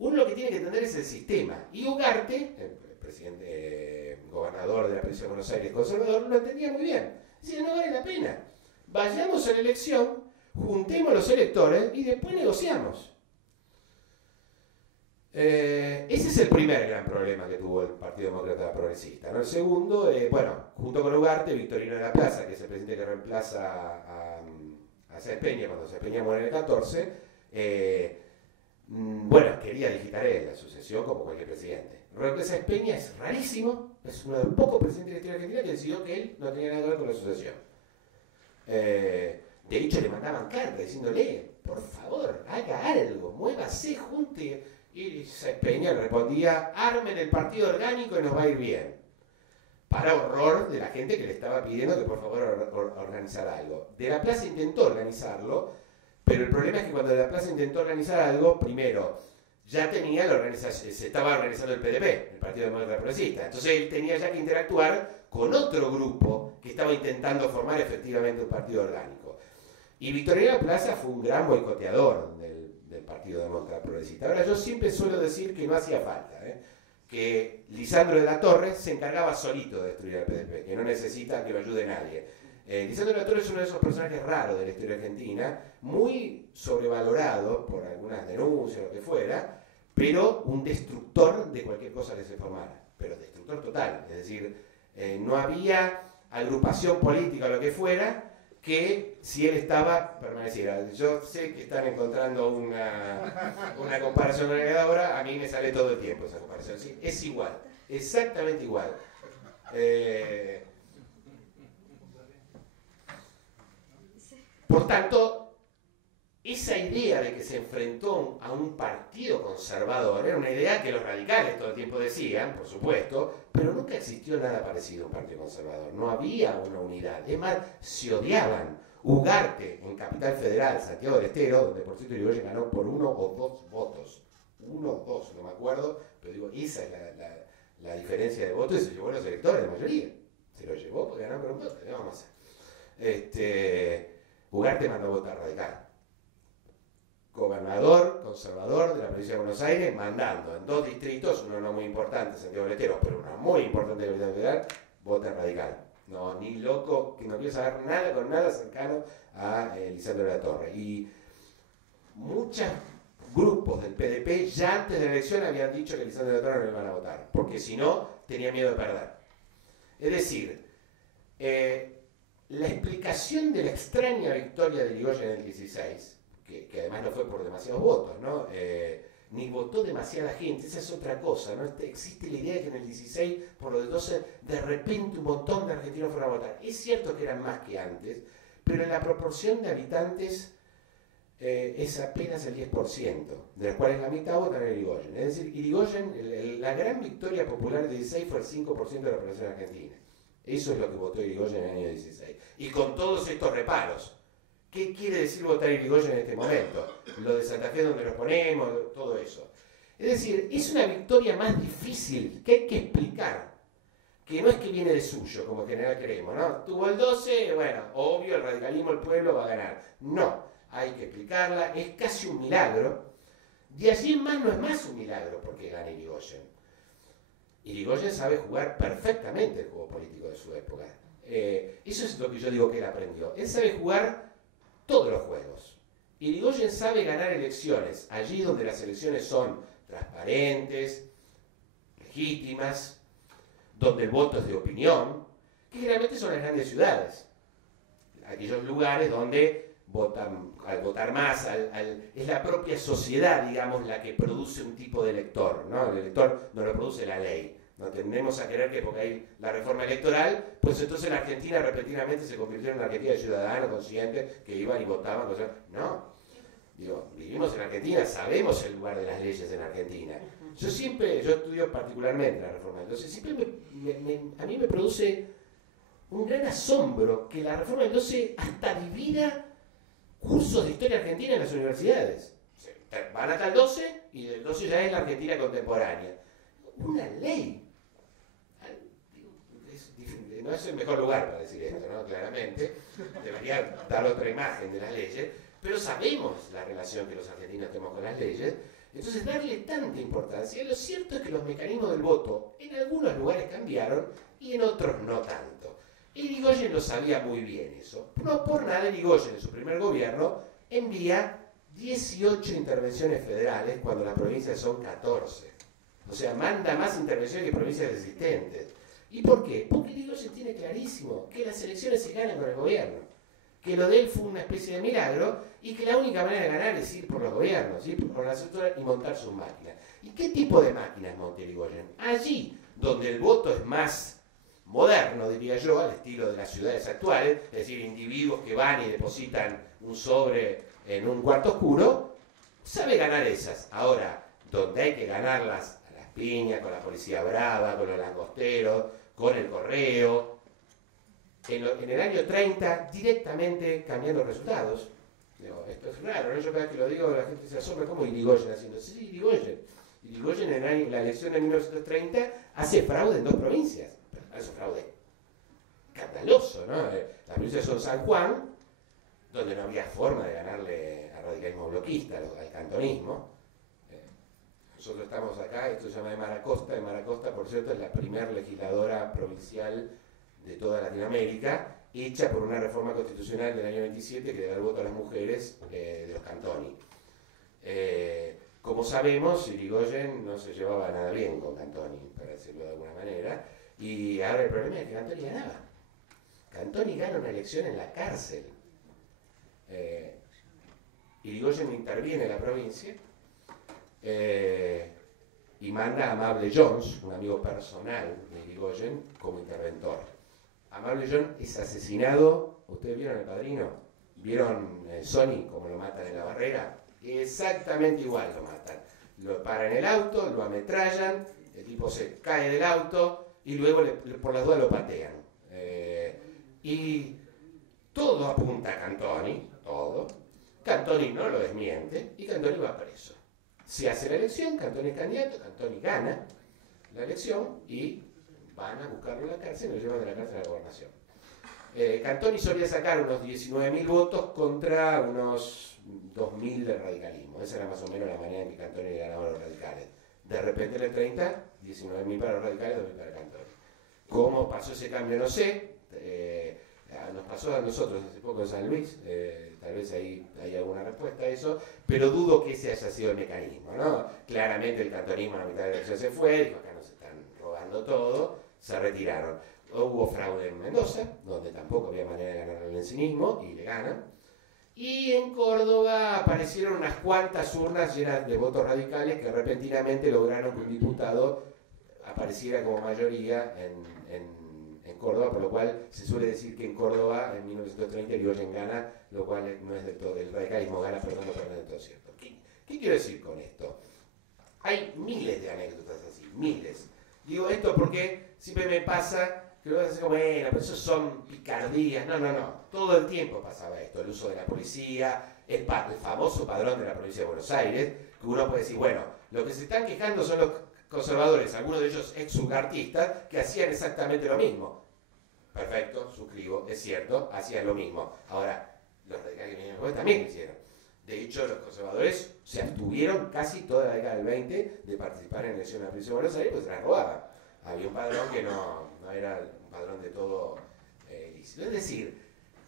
Uno lo que tiene que entender es el sistema. Y Ugarte, el presidente gobernador de la provincia de Buenos Aires, conservador, lo entendía muy bien. Decía, no vale la pena. Vayamos a la elección, juntemos los electores y después negociamos. Ese es el primer gran problema que tuvo el Partido Demócrata Progresista, ¿no? El segundo, junto con Ugarte, Victorino de la Plaza, que es el presidente que reemplaza a Sáenz-Peña cuando Sáenz-Peña muere en el 14, quería digitar la sucesión como cualquier presidente. Roque Sáenz-Peña es rarísimo, es uno de los pocos presidentes de la historia argentina que decidió que él no tenía nada que ver con la sucesión. De hecho, le mandaban cartas diciéndole, por favor, haga algo, muévase, junte. Y Sáenz-Peña le respondía, armen el partido orgánico y nos va a ir bien. Para horror de la gente que le estaba pidiendo que por favor organizara algo. De la Plaza intentó organizarlo, pero el problema es que cuando De la Plaza intentó organizar algo, primero, ya tenía la organización, se estaba organizando el PDP, el Partido Demócrata Progresista. Entonces él tenía ya que interactuar con otro grupo que estaba intentando formar efectivamente un partido orgánico. Y Victorino de la Plaza fue un gran boicoteador del Partido Demócrata Progresista. Ahora, yo siempre suelo decir que no hacía falta, que Lisandro de la Torre se encargaba solito de destruir al PDP, que no necesita que lo ayude nadie. Lisandro de la Torre es uno de esos personajes raros de la historia argentina, muy sobrevalorado por algunas denuncias o lo que fuera, pero un destructor de cualquier cosa que se formara, pero destructor total, es decir, no había agrupación política o lo que fuera que si él estaba, permaneciera. Yo sé que están encontrando una comparación con la ahora, a mí me sale todo el tiempo esa comparación, ¿sí? Es igual, exactamente igual. Por tanto, esa idea de que se enfrentó a un partido conservador era una idea que los radicales todo el tiempo decían, por supuesto, pero nunca existió nada parecido a un partido conservador. No había una unidad. Es más, se odiaban. Ugarte, en Capital Federal, Santiago del Estero, donde por cierto Irigoyen ganó por 1 o 2 votos. 1 o 2, no me acuerdo, pero digo, esa es la diferencia de votos y se llevó a los electores, la mayoría. Se lo llevó porque ganó por un voto. ¿Qué vamos a hacer? Ugarte mandó a votar radical. Gobernador conservador de la provincia de Buenos Aires, mandando en 2 distritos, uno no muy importante, Santiago del Estero, pero uno muy importante de la Capital Federal, vota radical. No, ni loco, que no quiere saber nada con nada cercano a Lisandro de la Torre. Y muchos grupos del PDP ya antes de la elección habían dicho que Lisandro de la Torre no le iban a votar, porque si no, tenía miedo de perder. Es decir, la explicación de la extraña victoria de Irigoyen en el 16, que además no fue por demasiados votos, ¿no? Ni votó demasiada gente, esa es otra cosa, ¿no? Existe la idea de que en el 16, por lo de 12, de repente un montón de argentinos fueron a votar. Es cierto que eran más que antes, pero en la proporción de habitantes es apenas el 10%, de los cuales la mitad votan en Irigoyen. Es decir, Irigoyen, la gran victoria popular del 16 fue el 5% de la población argentina. Eso es lo que votó Irigoyen en el año 16. Y con todos estos reparos. ¿Qué quiere decir votar Irigoyen en este momento? Lo de Santa Fe donde nos ponemos, todo eso. Es decir, es una victoria más difícil que hay que explicar. Que no es que viene de suyo, como en general creemos, ¿no? Tuvo el 12, bueno, obvio, el radicalismo, el pueblo va a ganar. No, hay que explicarla, es casi un milagro. De allí en más no es más un milagro porque gana Irigoyen. Irigoyen sabe jugar perfectamente el juego político de su época. Eso es lo que yo digo que él aprendió. Él sabe jugar todos los juegos. Irigoyen sabe ganar elecciones, allí donde las elecciones son transparentes, legítimas, donde el voto es de opinión, que generalmente son las grandes ciudades. Aquellos lugares donde votan, al votar más, es la propia sociedad, digamos, la que produce un tipo de elector, ¿no? El elector no lo produce la ley. No tendemos a creer que porque hay la reforma electoral, pues entonces en Argentina repentinamente se convirtió en una Argentina de ciudadanos conscientes que iban y votaban. No, digo, vivimos en Argentina, sabemos el lugar de las leyes en Argentina. Yo estudio particularmente la reforma, entonces siempre a mí me produce un gran asombro que la reforma del 12 hasta divida cursos de historia argentina en las universidades. Van hasta el 12 y del 12 ya es la Argentina contemporánea. Una ley. No es el mejor lugar para decir esto, ¿no? Claramente. Debería dar otra imagen de las leyes, pero sabemos la relación que los argentinos tenemos con las leyes. Entonces, darle tanta importancia. Lo cierto es que los mecanismos del voto en algunos lugares cambiaron y en otros no tanto. Irigoyen lo sabía muy bien eso. No por nada Irigoyen en su primer gobierno envía 18 intervenciones federales cuando las provincias son 14. O sea, manda más intervenciones que provincias existentes. ¿Y por qué? Porque Irigoyen tiene clarísimo que las elecciones se ganan con el gobierno. Que lo de él fue una especie de milagro y que la única manera de ganar es ir por los gobiernos, ir por las estructuras y montar sus máquinas. ¿Y qué tipo de máquinas monta Irigoyen? Allí donde el voto es más moderno, diría yo, al estilo de las ciudades actuales, es decir, individuos que van y depositan un sobre en un cuarto oscuro, sabe ganar esas. Ahora, donde hay que ganarlas a las piñas, con la policía brava, con los langosteros, con el correo, en el año 30 directamente cambian los resultados. Digo, esto es raro, ¿no? Yo cada vez que lo digo la gente se asombra, ¿cómo Irigoyen haciendo? Sí, Irigoyen en la elección de 1930 hace fraude en 2 provincias. Es un fraude escandaloso, ¿no? Las provincias son San Juan, donde no había forma de ganarle al radicalismo bloquista, al cantonismo. nosotros estamos acá, esto se llama de Maracosta. Maracosta, por cierto, es la primera legisladora provincial de toda Latinoamérica, hecha por una reforma constitucional del año 27 que le da el voto a las mujeres de los Cantoni. Como sabemos, Irigoyen no se llevaba nada bien con Cantoni, para decirlo de alguna manera, y ahora el problema es que Cantoni ganaba. Cantoni gana una elección en la cárcel. Irigoyen interviene en la provincia y manda a Amable Jones, un amigo personal de Irigoyen, como interventor. Amable Jones es asesinado. ¿Ustedes vieron El Padrino? ¿Vieron Sony, como lo matan en la barrera? Exactamente igual lo matan. Lo paran en el auto, lo ametrallan, el tipo se cae del auto y luego por las dudas lo patean. Y todo apunta a Cantoni, todo. Cantoni no lo desmiente y Cantoni va preso. Se hace la elección, Cantoni es candidato, Cantoni gana la elección y van a buscarlo en la cárcel y lo llevan de la cárcel a la gobernación. Cantoni solía sacar unos 19.000 votos contra unos 2.000 del radicalismo. Esa era más o menos la manera en que Cantoni ganaba a los radicales. De repente en el 30, 19.000 para los radicales, 2.000 para Cantoni. ¿Cómo pasó ese cambio? No sé. Nos pasó a nosotros hace poco en San Luis. Tal vez ahí hay alguna respuesta a eso, pero dudo que ese haya sido el mecanismo, ¿no? Claramente el cantonismo a la mitad de la elección se fue, dijo, acá nos están robando todo, se retiraron. Hubo fraude en Mendoza, donde tampoco había manera de ganar el encinismo, y le ganan. Y en Córdoba aparecieron unas cuantas urnas llenas de votos radicales que repentinamente lograron que un diputado apareciera como mayoría en Córdoba, por lo cual se suele decir que en Córdoba en 1930 Irigoyen gana, lo cual no es del todo, el radicalismo gana, pero no es del todo cierto. ¿Qué quiero decir con esto? Hay miles de anécdotas así, miles. Digo esto porque siempre me pasa que luego se dice, bueno, pero eso son picardías. No, todo el tiempo pasaba esto, el uso de la policía, el famoso padrón de la provincia de Buenos Aires, que uno puede decir, bueno, lo que se están quejando son los conservadores, algunos de ellos ex-sugartistas, que hacían exactamente lo mismo. Perfecto, suscribo, es cierto, hacían lo mismo. Ahora, los radicales que vinieron también lo hicieron. De hecho, los conservadores se abstuvieron casi toda la década del 20 de participar en elecciones de la provincia de Buenos Aires, pues se las robaban. Había un padrón que no era un padrón de todo lícito. Es decir,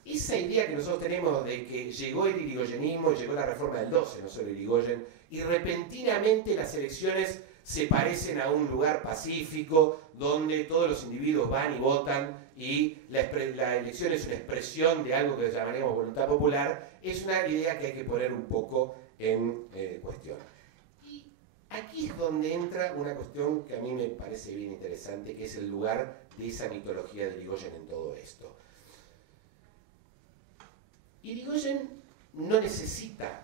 esa idea que nosotros tenemos de que llegó el irigoyenismo, llegó la reforma del 12, no solo Irigoyen, y repentinamente las elecciones se parecen a un lugar pacífico donde todos los individuos van y votan y la elección es una expresión de algo que llamaríamos voluntad popular, es una idea que hay que poner un poco en cuestión. Y aquí es donde entra una cuestión que a mí me parece bien interesante, que es el lugar de esa mitología de Irigoyen en todo esto. Irigoyen no necesita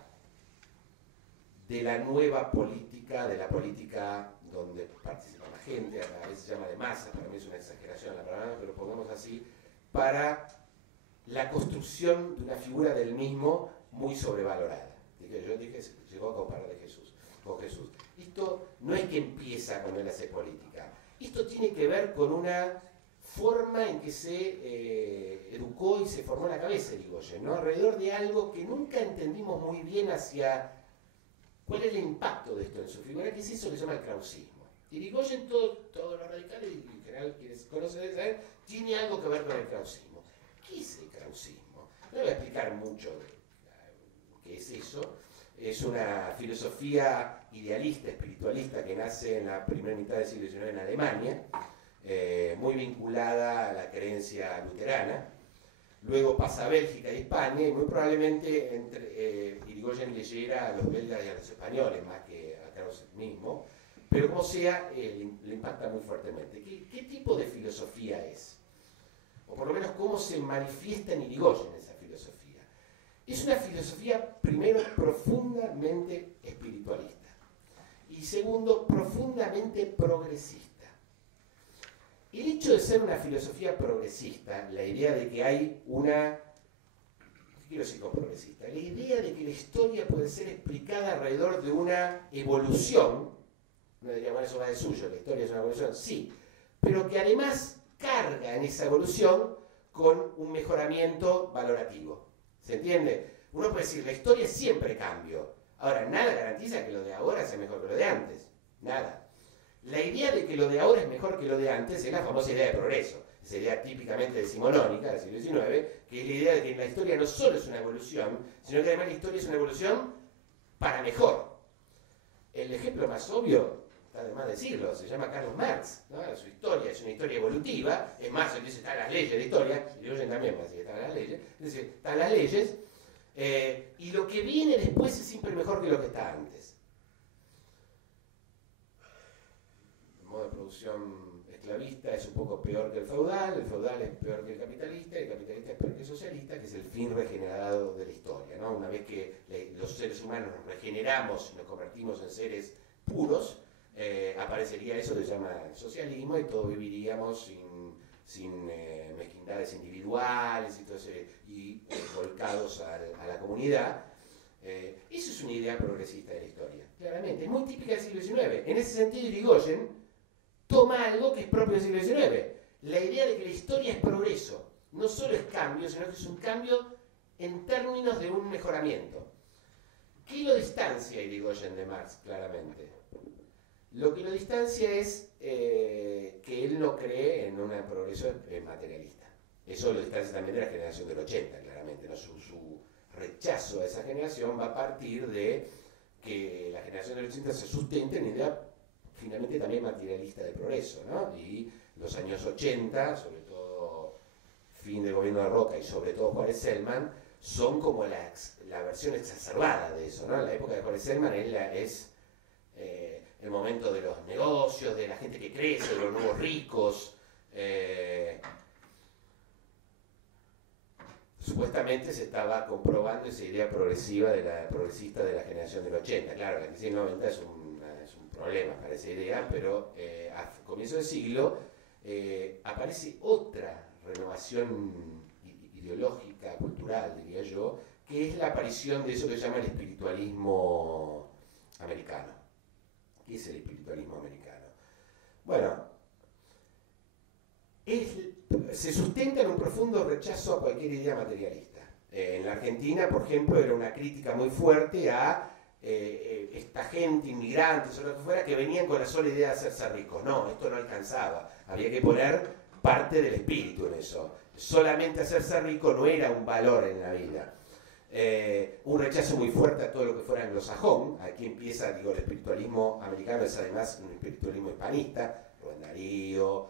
de la nueva política, de la política donde participa la gente, a veces se llama de masa, para mí es una exageración la palabra, pero pongamos así, para la construcción de una figura del mismo muy sobrevalorada. Yo dije, llegó a comparar con Jesús. Esto no es que empieza cuando él hace política, esto tiene que ver con una forma en que se educó y se formó la cabeza de Irigoyen, ¿no? Alrededor de algo que nunca entendimos muy bien hacia cuál es el impacto de esto en su figura, que es eso que se llama el krausismo. Irigoyen, todos los radicales, y en general quienes conocen, ¿saben? Tiene algo que ver con el krausismo. ¿Qué es el krausismo? No voy a explicar mucho qué es eso. Es una filosofía idealista, espiritualista, que nace en la primera mitad del siglo XIX en Alemania, muy vinculada a la creencia luterana. Luego pasa a Bélgica y España, y muy probablemente Irigoyen leyera a los belgas y a los españoles, más que a Krauss mismo, pero como sea, le impacta muy fuertemente. ¿Qué tipo de filosofía es? O por lo menos, ¿cómo se manifiesta en Irigoyen esa filosofía? Es una filosofía, primero, profundamente espiritualista, y segundo, profundamente progresista. El hecho de ser una filosofía progresista, la idea de que hay una... ¿Qué quiero decir con progresista? La idea de que la historia puede ser explicada alrededor de una evolución, no diría, bueno, eso va de suyo, la historia es una evolución, sí, pero que además carga en esa evolución con un mejoramiento valorativo. ¿Se entiende? Uno puede decir, la historia es siempre cambio. Ahora, nada garantiza que lo de ahora sea mejor que lo de antes. Nada. La idea de que lo de ahora es mejor que lo de antes es la famosa idea de progreso. Esa idea típicamente decimonónica del siglo XIX, que es la idea de que la historia no solo es una evolución, sino que además la historia es una evolución para mejor. El ejemplo más obvio, además de decirlo, se llama Carlos Marx, ¿no? Su historia es una historia evolutiva, es más, él dice, están las leyes de historia, y Irigoyen también va a decir que están las leyes, es decir, están las leyes, y lo que viene después es siempre mejor que lo que está antes. El modo de producción esclavista es un poco peor que el feudal es peor que el capitalista es peor que el socialista, que es el fin regenerado de la historia, ¿no? Una vez que los seres humanos nos regeneramos y nos convertimos en seres puros, aparecería eso que se llama socialismo y todos viviríamos sin mezquindades individuales y, todo volcados a la comunidad. Eso es una idea progresista de la historia, claramente, es muy típica del siglo XIX. En ese sentido, Irigoyen toma algo que es propio del siglo XIX, la idea de que la historia es progreso, no solo es cambio, sino que es un cambio en términos de un mejoramiento. ¿Qué lo distancia Irigoyen de Marx, claramente? Lo que lo distancia es que él no cree en un progreso materialista. Eso lo distancia también de la generación del 80, claramente, ¿no? Su rechazo a esa generación va a partir de que la generación del 80 se sustenta en idea finalmente también materialista de progreso, ¿no? Y los años 80, sobre todo fin del gobierno de Roca y sobre todo Juárez Selman, son como la versión exacerbada de eso, ¿no? La época de Juárez Selman es el momento de los negocios, de la gente que crece, de los nuevos ricos. Supuestamente se estaba comprobando esa idea progresista de la generación del 80. Claro, la crisis del 90 es un problema para esa idea, pero a comienzo del siglo aparece otra renovación ideológica, cultural, diría yo, que es la aparición de eso que se llama el espiritualismo americano. ¿Qué es el espiritualismo americano? Bueno, se sustenta en un profundo rechazo a cualquier idea materialista. En la Argentina, por ejemplo, era una crítica muy fuerte a esta gente, inmigrantes o lo que fuera, que venían con la sola idea de hacerse ricos. No, esto no alcanzaba. Había que poner parte del espíritu en eso. Solamente hacerse rico no era un valor en la vida. Un rechazo muy fuerte a todo lo que fuera anglosajón. Aquí empieza, el espiritualismo americano es además un espiritualismo hispanista. Rubén Darío,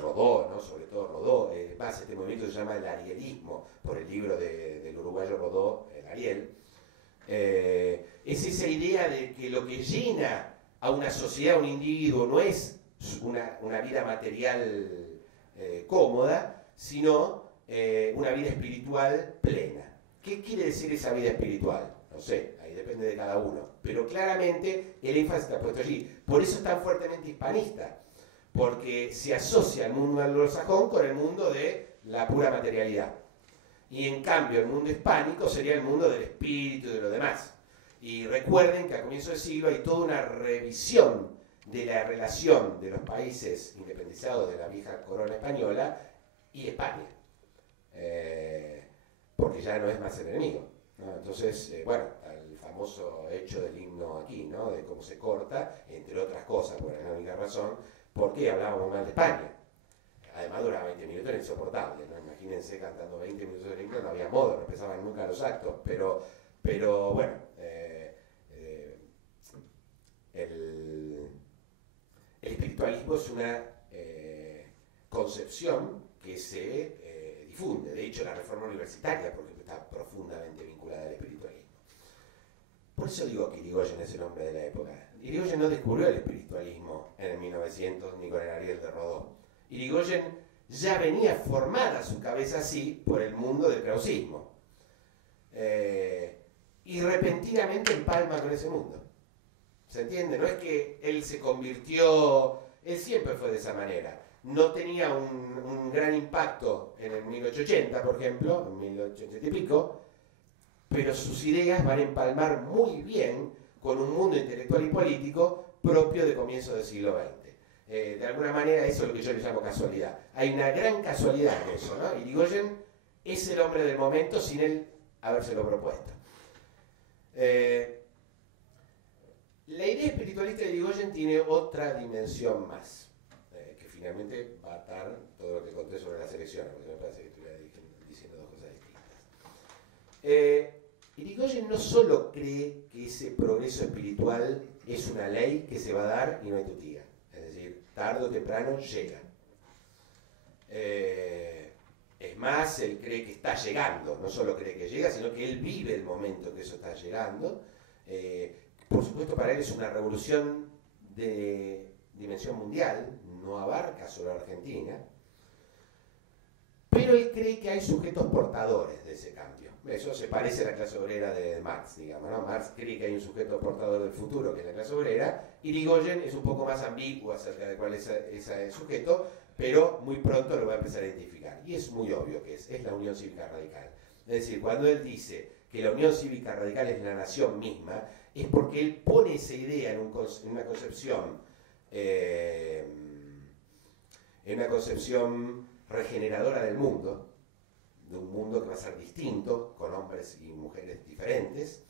Rodó, ¿no? Sobre todo Rodó. Más este movimiento se llama el arielismo, por el libro del uruguayo Rodó, el Ariel. Es esa idea de que lo que llena a una sociedad, a un individuo, no es una vida material cómoda, sino una vida espiritual plena. ¿Qué quiere decir esa vida espiritual? No sé, ahí depende de cada uno. Pero claramente el énfasis está puesto allí. Por eso es tan fuertemente hispanista, porque se asocia el mundo anglosajón con el mundo de la pura materialidad. Y en cambio el mundo hispánico sería el mundo del espíritu y de lo demás. Y recuerden que a comienzo del siglo hay toda una revisión de la relación de los países independizados de la vieja corona española y España. Porque ya no es más el enemigo, ¿no? Entonces, bueno, el famoso hecho del himno aquí, ¿no? De cómo se corta, entre otras cosas, por la única razón, porque hablábamos mal de España. Además duraba 20 minutos, era insoportable, ¿no? Imagínense cantando 20 minutos del himno, no había modo, no empezaban nunca los actos, pero bueno, el espiritualismo es una concepción que se difunde. De hecho, la reforma universitaria, por ejemplo, está profundamente vinculada al espiritualismo. Por eso digo que Irigoyen es el hombre de la época. Irigoyen no descubrió el espiritualismo en el 1900 ni con el Ariel de Rodó. Irigoyen ya venía formada su cabeza así por el mundo del krausismo. Y repentinamente empalma con ese mundo. ¿Se entiende? No es que él se convirtió, él siempre fue de esa manera. No tenía un gran impacto en el 1880, por ejemplo, en 1880 y pico, pero sus ideas van a empalmar muy bien con un mundo intelectual y político propio de comienzo del siglo XX. De alguna manera eso es lo que yo le llamo casualidad. Hay una gran casualidad en eso, ¿no? Irigoyen es el hombre del momento sin él habérselo propuesto. La idea espiritualista de Irigoyen tiene otra dimensión más, que finalmente va a atar todo lo que conté sobre las elecciones, porque me parece que estuviera diciendo dos cosas distintas. Irigoyen no solo cree que ese progreso espiritual es una ley que se va a dar y no hay tutía, es decir, tarde o temprano llega. Es más, él cree que está llegando, no solo cree que llega, sino que él vive el momento que eso está llegando. Por supuesto, para él es una revolución de dimensión mundial, no abarca solo a Argentina, pero él cree que hay sujetos portadores de ese cambio. Eso se parece a la clase obrera de Marx, digamos, ¿no? Marx cree que hay un sujeto portador del futuro, que es la clase obrera, y Irigoyen es un poco más ambiguo acerca de cuál es ese sujeto, pero muy pronto lo va a empezar a identificar. Y es muy obvio que es la Unión Cívica Radical. Es decir, cuando él dice que la Unión Cívica Radical es la nación misma, es porque él pone esa idea en una concepción regeneradora del mundo, de un mundo que va a ser distinto, con hombres y mujeres diferentes,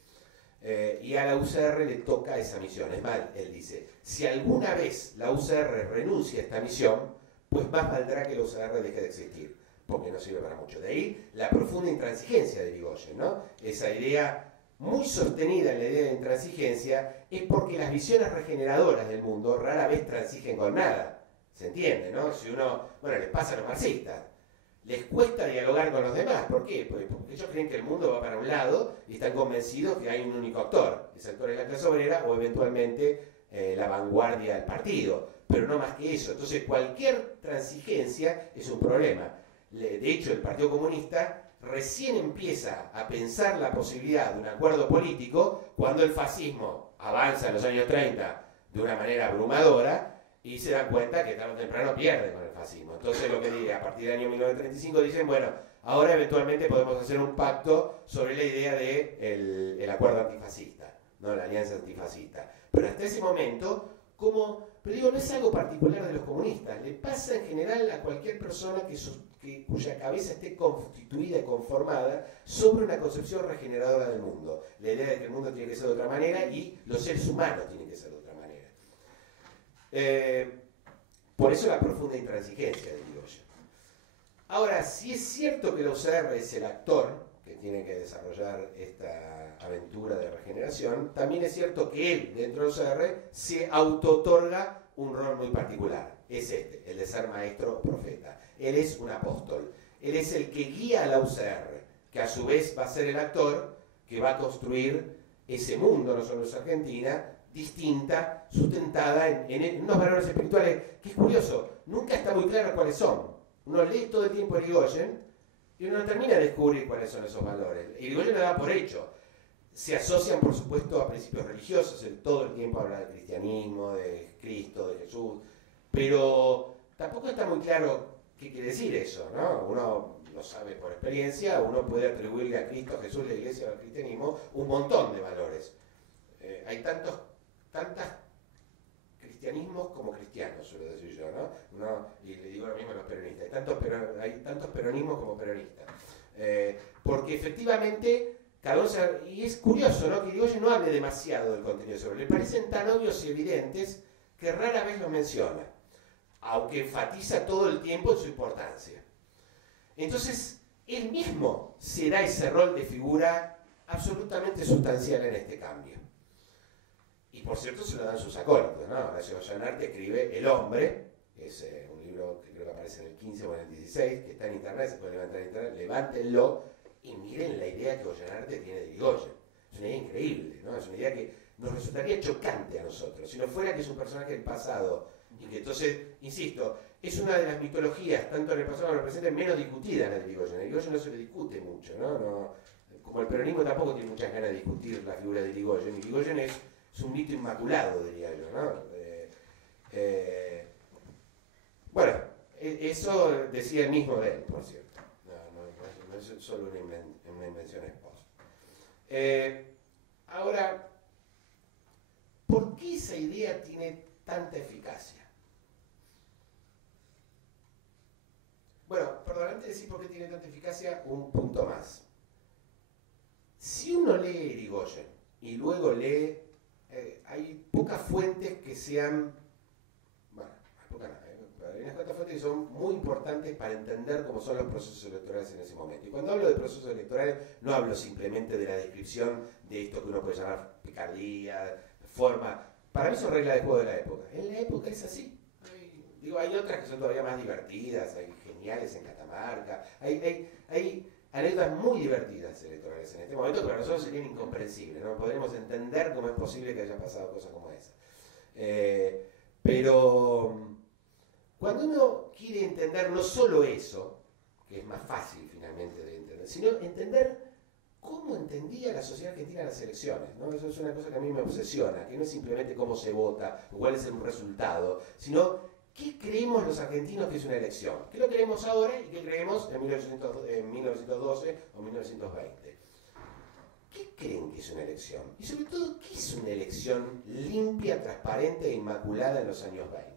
y a la UCR le toca esa misión. Es más, él dice, si alguna vez la UCR renuncia a esta misión, pues más valdrá que la UCR deje de existir, porque no sirve para mucho. De ahí la profunda intransigencia de Irigoyen, ¿no? Esa idea muy sostenida en la idea de intransigencia es porque las visiones regeneradoras del mundo rara vez transigen con nada. ¿Se entiende, no? Si uno, bueno, les pasa a los marxistas, les cuesta dialogar con los demás. ¿Por qué? Porque ellos creen que el mundo va para un lado y están convencidos que hay un único actor. Ese actor es la clase obrera o eventualmente la vanguardia del partido, pero no más que eso. Entonces cualquier transigencia es un problema. De hecho, el Partido Comunista recién empieza a pensar la posibilidad de un acuerdo político cuando el fascismo avanza en los años 30 de una manera abrumadora y se dan cuenta que tarde o temprano pierde con el fascismo. Entonces lo que dice, a partir del año 1935 dicen, bueno, ahora eventualmente podemos hacer un pacto sobre la idea de el acuerdo antifascista, ¿no? La alianza antifascista. Pero hasta ese momento, pero digo, no es algo particular de los comunistas, le pasa en general a cualquier persona cuya cabeza esté constituida y conformada sobre una concepción regeneradora del mundo. La idea de que el mundo tiene que ser de otra manera y los seres humanos tienen que ser de otra manera. Por eso la profunda intransigencia de Irigoyen. Ahora, si es cierto que la UCR es el actor que tiene que desarrollar esta aventura de regeneración, también es cierto que él, dentro de la UCR, se auto-otorga un rol muy particular. Es el de ser maestro profeta. Él es un apóstol. Él es el que guía a la UCR, que a su vez va a ser el actor que va a construir ese mundo, no solo es Argentina, distinta, sustentada en unos valores espirituales, que es curioso, nunca está muy claro cuáles son. Uno lee todo el tiempo Irigoyen y uno no termina de descubrir cuáles son esos valores. Irigoyen lo da por hecho. Se asocian, por supuesto, a principios religiosos. Él todo el tiempo habla del cristianismo, de Cristo, de Jesús, pero tampoco está muy claro qué quiere decir eso, ¿no? Uno lo sabe por experiencia, uno puede atribuirle a Cristo, a Jesús, a la Iglesia, al cristianismo, un montón de valores. Hay tantos cristianismos como cristianos, suelo decir yo, ¿no? Y le digo lo mismo a los peronistas, hay tantos peronismos como peronistas. Porque efectivamente, y es curioso, ¿no? Que Irigoyen no hable demasiado del contenido sobre él, le parecen tan obvios y evidentes que rara vez los menciona, aunque enfatiza todo el tiempo en su importancia. Entonces, él mismo se da ese rol de figura absolutamente sustancial en este cambio. Y por cierto se lo dan sus acólitos, ¿no? Horacio Gollanarte escribe El Hombre, que es un libro que creo que aparece en el 15 o en el 16, que está en internet, se puede levantar en internet, levántenlo y miren la idea que Gollanarte tiene de Irigoyen. Es una idea increíble, ¿no? Es una idea que nos resultaría chocante a nosotros, si no fuera que es un personaje del pasado, y que entonces, insisto, es una de las mitologías, tanto en el pasado como en el presente, menos discutida la de Irigoyen. A Irigoyen no se le discute mucho, ¿no? Como el peronismo tampoco tiene muchas ganas de discutir la figura de Irigoyen. Irigoyen es un mito inmaculado, diría yo, ¿no? Bueno, eso decía el mismo de él, por cierto. No es solo una invención post. Ahora, ¿por qué esa idea tiene tanta eficacia? Bueno, perdón, antes de decir por qué tiene tanta eficacia, un punto más. Si uno lee Irigoyen y luego lee hay pocas fuentes que sean, bueno, hay pocas no, pero hay unas cuantas fuentes que son muy importantes para entender cómo son los procesos electorales en ese momento. Y cuando hablo de procesos electorales, no hablo simplemente de la descripción de esto que uno puede llamar picardía, forma. Para mí son reglas de juego de la época. En la época es así. Hay otras que son todavía más divertidas, hay geniales en Catamarca, hay anécdotas muy divertidas electorales en este momento que para nosotros serían incomprensibles, no podremos entender cómo es posible que hayan pasado cosas como esas. Pero cuando uno quiere entender no solo eso, que es más fácil finalmente de entender, sino entender cómo entendía la sociedad argentina las elecciones, ¿no? Eso es una cosa que a mí me obsesiona, que no es simplemente cómo se vota o cuál es el resultado, sino ¿qué creemos los argentinos que es una elección? ¿Qué lo creemos ahora y qué creemos en 1912 o 1920? ¿Qué creen que es una elección? Y sobre todo, ¿qué es una elección limpia, transparente e inmaculada en los años 20?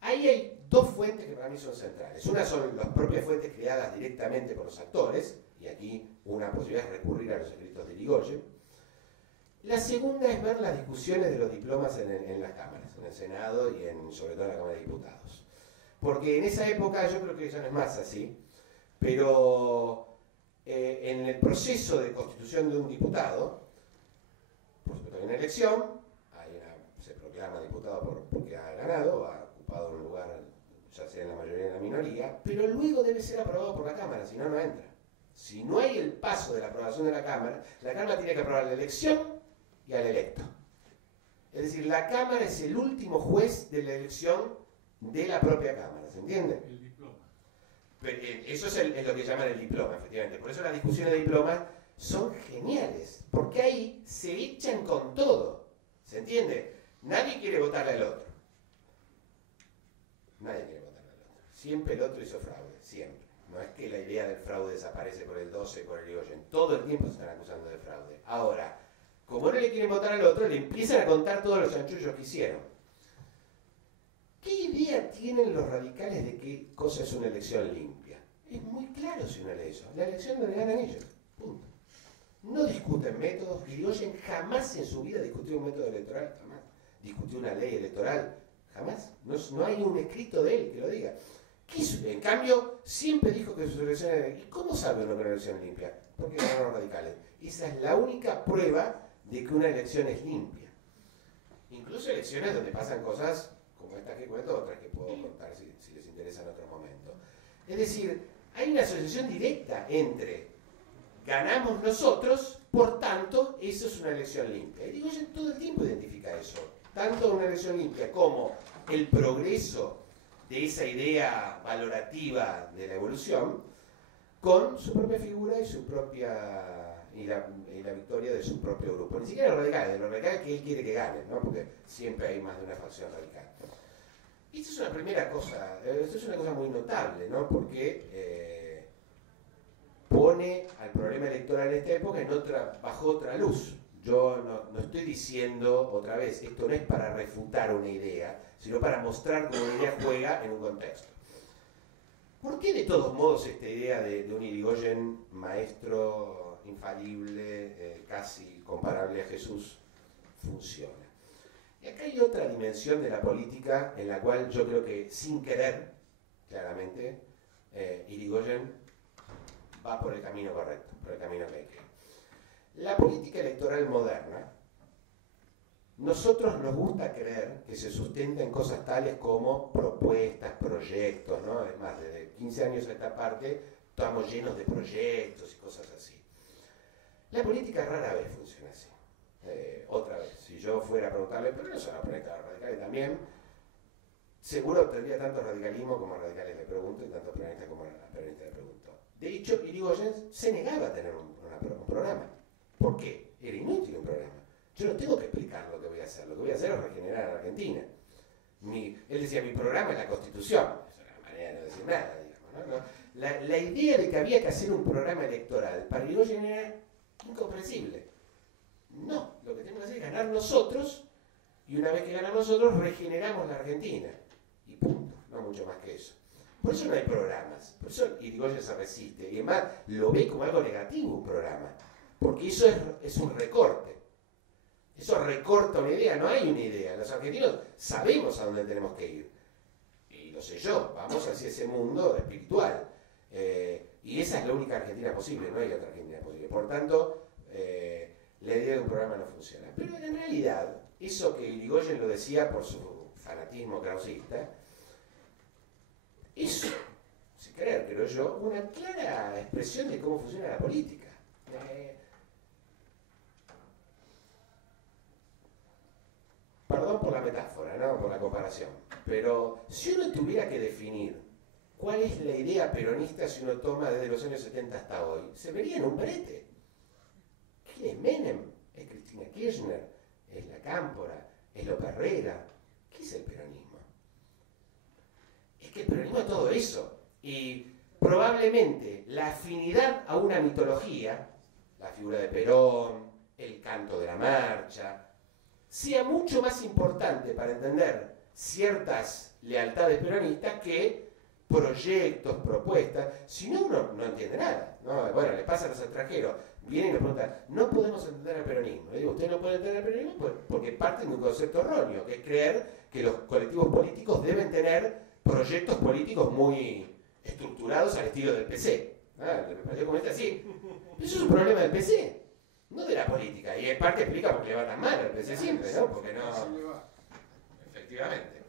Ahí hay dos fuentes que para mí son centrales. Una son las propias fuentes creadas directamente por los actores, y aquí una posibilidad es recurrir a los escritos de Irigoyen. La segunda es ver las discusiones de los diplomas en las cámaras, en el Senado y sobre todo en la Cámara de Diputados. Porque en esa época, yo creo que ya no es más así, pero en el proceso de constitución de un diputado, por supuesto hay una elección, se proclama diputado porque ha ganado, ha ocupado un lugar, ya sea en la mayoría o en la minoría, pero luego debe ser aprobado por la Cámara, si no, no entra. Si no hay el paso de la aprobación de la Cámara tiene que aprobar la elección y al electo. Es decir, la Cámara es el último juez de la elección de la propia Cámara, ¿se entiende? El diploma. Pero eso es lo que llaman el diploma, efectivamente. Por eso las discusiones de diplomas son geniales, porque ahí se echan con todo, ¿se entiende? Nadie quiere votarle al otro. Nadie quiere votarle al otro. Siempre el otro hizo fraude, siempre. No es que la idea del fraude desaparece por el 12, por el Irigoyen. Todo el tiempo se están acusando de fraude. Ahora, como no le quieren votar al otro, le empiezan a contar todos los chanchullos que hicieron. ¿Qué idea tienen los radicales de qué cosa es una elección limpia? Es muy claro si uno lee eso. La elección donde ganan ellos. Punto. No discuten métodos. Irigoyen jamás en su vida discutió un método electoral. Jamás. Discutió una ley electoral. Jamás. No hay un escrito de él que lo diga. En cambio, siempre dijo que sus elecciones eran... ¿Y cómo sabe uno que una elección es limpia? Porque ganaron los radicales. Esa es la única prueba de que una elección es limpia. Incluso elecciones donde pasan cosas como estas que cuento, otras que puedo contar si les interesa en otro momento. Es decir, hay una asociación directa entre ganamos nosotros, por tanto, eso es una elección limpia. Y digo, yo todo el tiempo identifica eso. Tanto una elección limpia como el progreso de esa idea valorativa de la evolución con su propia figura y su propia... Y la victoria de su propio grupo. Ni siquiera de los radicales que él quiere que ganen, ¿no? Porque siempre hay más de una facción radical. Esto es una primera cosa, esto es una cosa muy notable, ¿no? Porque pone al problema electoral en esta época bajo otra luz. Yo no estoy diciendo otra vez, esto no es para refutar una idea, sino para mostrar cómo una idea juega en un contexto. ¿Por qué de todos modos esta idea de un Irigoyen maestro infalible, casi comparable a Jesús, funciona? Y acá hay otra dimensión de la política en la cual yo creo que sin querer, claramente, Irigoyen va por el camino correcto, por el camino que hay que ir. La política electoral moderna, nosotros nos gusta creer que se sustenta en cosas tales como propuestas, proyectos, ¿no? Además, desde 15 años a esta parte, estamos llenos de proyectos y cosas así. La política rara vez funciona así. Otra vez, si yo fuera a preguntarle, pero no son los radicales también, seguro tendría tanto radicalismo como radicales le pregunto y tanto peronistas como peronistas le pregunto. De hecho, Irigoyen se negaba a tener un programa. ¿Por qué? Era inútil un programa. Yo no tengo que explicar lo que voy a hacer. Lo que voy a hacer es regenerar a la Argentina. Él decía, mi programa es la Constitución. Es una manera de no decir nada, digamos, ¿no? La idea de que había que hacer un programa electoral para Irigoyen era incomprensible. No, lo que tenemos que hacer es ganar nosotros, y una vez que ganamos nosotros, regeneramos la Argentina. Y punto, no mucho más que eso. Por eso no hay programas, por eso Irigoyen se resiste, y además lo ve como algo negativo un programa, porque eso es un recorte. Eso recorta una idea, no hay una idea. Los argentinos sabemos a dónde tenemos que ir. Y lo sé yo, vamos hacia ese mundo espiritual. Y esa es la única Argentina posible, no hay otra Argentina posible. Por tanto, la idea de un programa no funciona. Pero en realidad, eso que Irigoyen lo decía por su fanatismo krausista, es, sin querer, creo yo, una clara expresión de cómo funciona la política. Perdón por la metáfora, ¿no? Por la comparación, pero si uno tuviera que definir cuál es la idea peronista si uno toma desde los años 70 hasta hoy, se vería en un brete. ¿Quién es Menem? ¿Es Cristina Kirchner? ¿Es la Cámpora? ¿Es López Herrera? ¿Qué es el peronismo? Es que el peronismo es todo eso. Y probablemente la afinidad a una mitología, la figura de Perón, el canto de la marcha, sea mucho más importante para entender ciertas lealtades peronistas que proyectos, propuestas. Si no, uno no entiende nada, ¿no? Bueno, le pasa a los extranjeros, vienen y nos preguntan, no podemos entender el peronismo. Le digo, ¿usted no puede entender el peronismo? Porque parten de un concepto erróneo, que es creer que los colectivos políticos deben tener proyectos políticos muy estructurados al estilo del PC. El Partido Comunista sí. Eso es un problema del PC. No de la política, y en parte explica por qué le va tan mal al PC siempre, ¿no? Porque no... Efectivamente.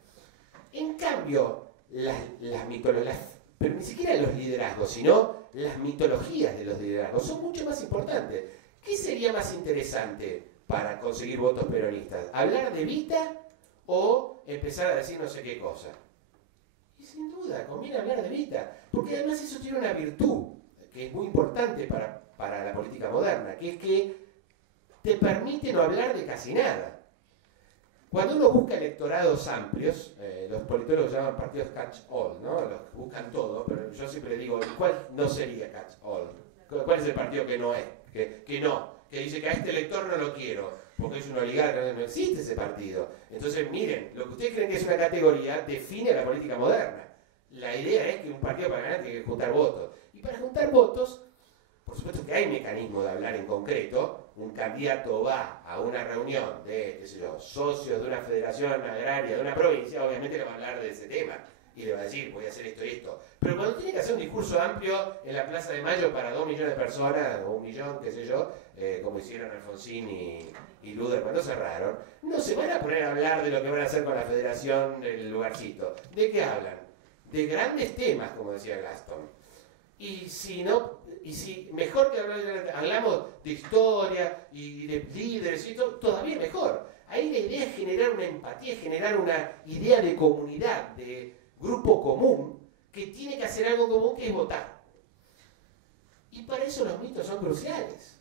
En cambio, las mitologías, pero ni siquiera los liderazgos, sino las mitologías de los liderazgos son mucho más importantes. ¿Qué sería más interesante para conseguir votos peronistas? ¿Hablar de Evita o empezar a decir no sé qué cosa? Y sin duda, conviene hablar de Evita, porque además eso tiene una virtud que es muy importante para la política moderna, que es que te permite no hablar de casi nada. Cuando uno busca electorados amplios, los politólogos llaman partidos catch-all, ¿no? Los que buscan todo, pero yo siempre digo, ¿cuál no sería catch-all? ¿Cuál es el partido que no es? Que no, que dice que a este elector no lo quiero, porque es un oligarca, no existe ese partido. Entonces, miren, lo que ustedes creen que es una categoría define la política moderna. La idea es que un partido para ganar tiene que juntar votos. Y para juntar votos, por supuesto que hay mecanismo de hablar en concreto. Un candidato va a una reunión de, qué sé yo, socios de una federación agraria de una provincia, obviamente le va a hablar de ese tema y le va a decir, voy a hacer esto y esto. Pero cuando tiene que hacer un discurso amplio en la Plaza de Mayo para 2 millones de personas, o 1 millón, qué sé yo, como hicieron Alfonsín y Luder cuando cerraron, no se van a poner a hablar de lo que van a hacer con la federación del lugarcito. ¿De qué hablan? De grandes temas, como decía Glaston. Y si mejor que hablamos de historia y de líderes y todo, todavía mejor. Ahí la idea es generar una empatía, generar una idea de comunidad, de grupo común, que tiene que hacer algo común, que es votar. Y para eso los mitos son cruciales,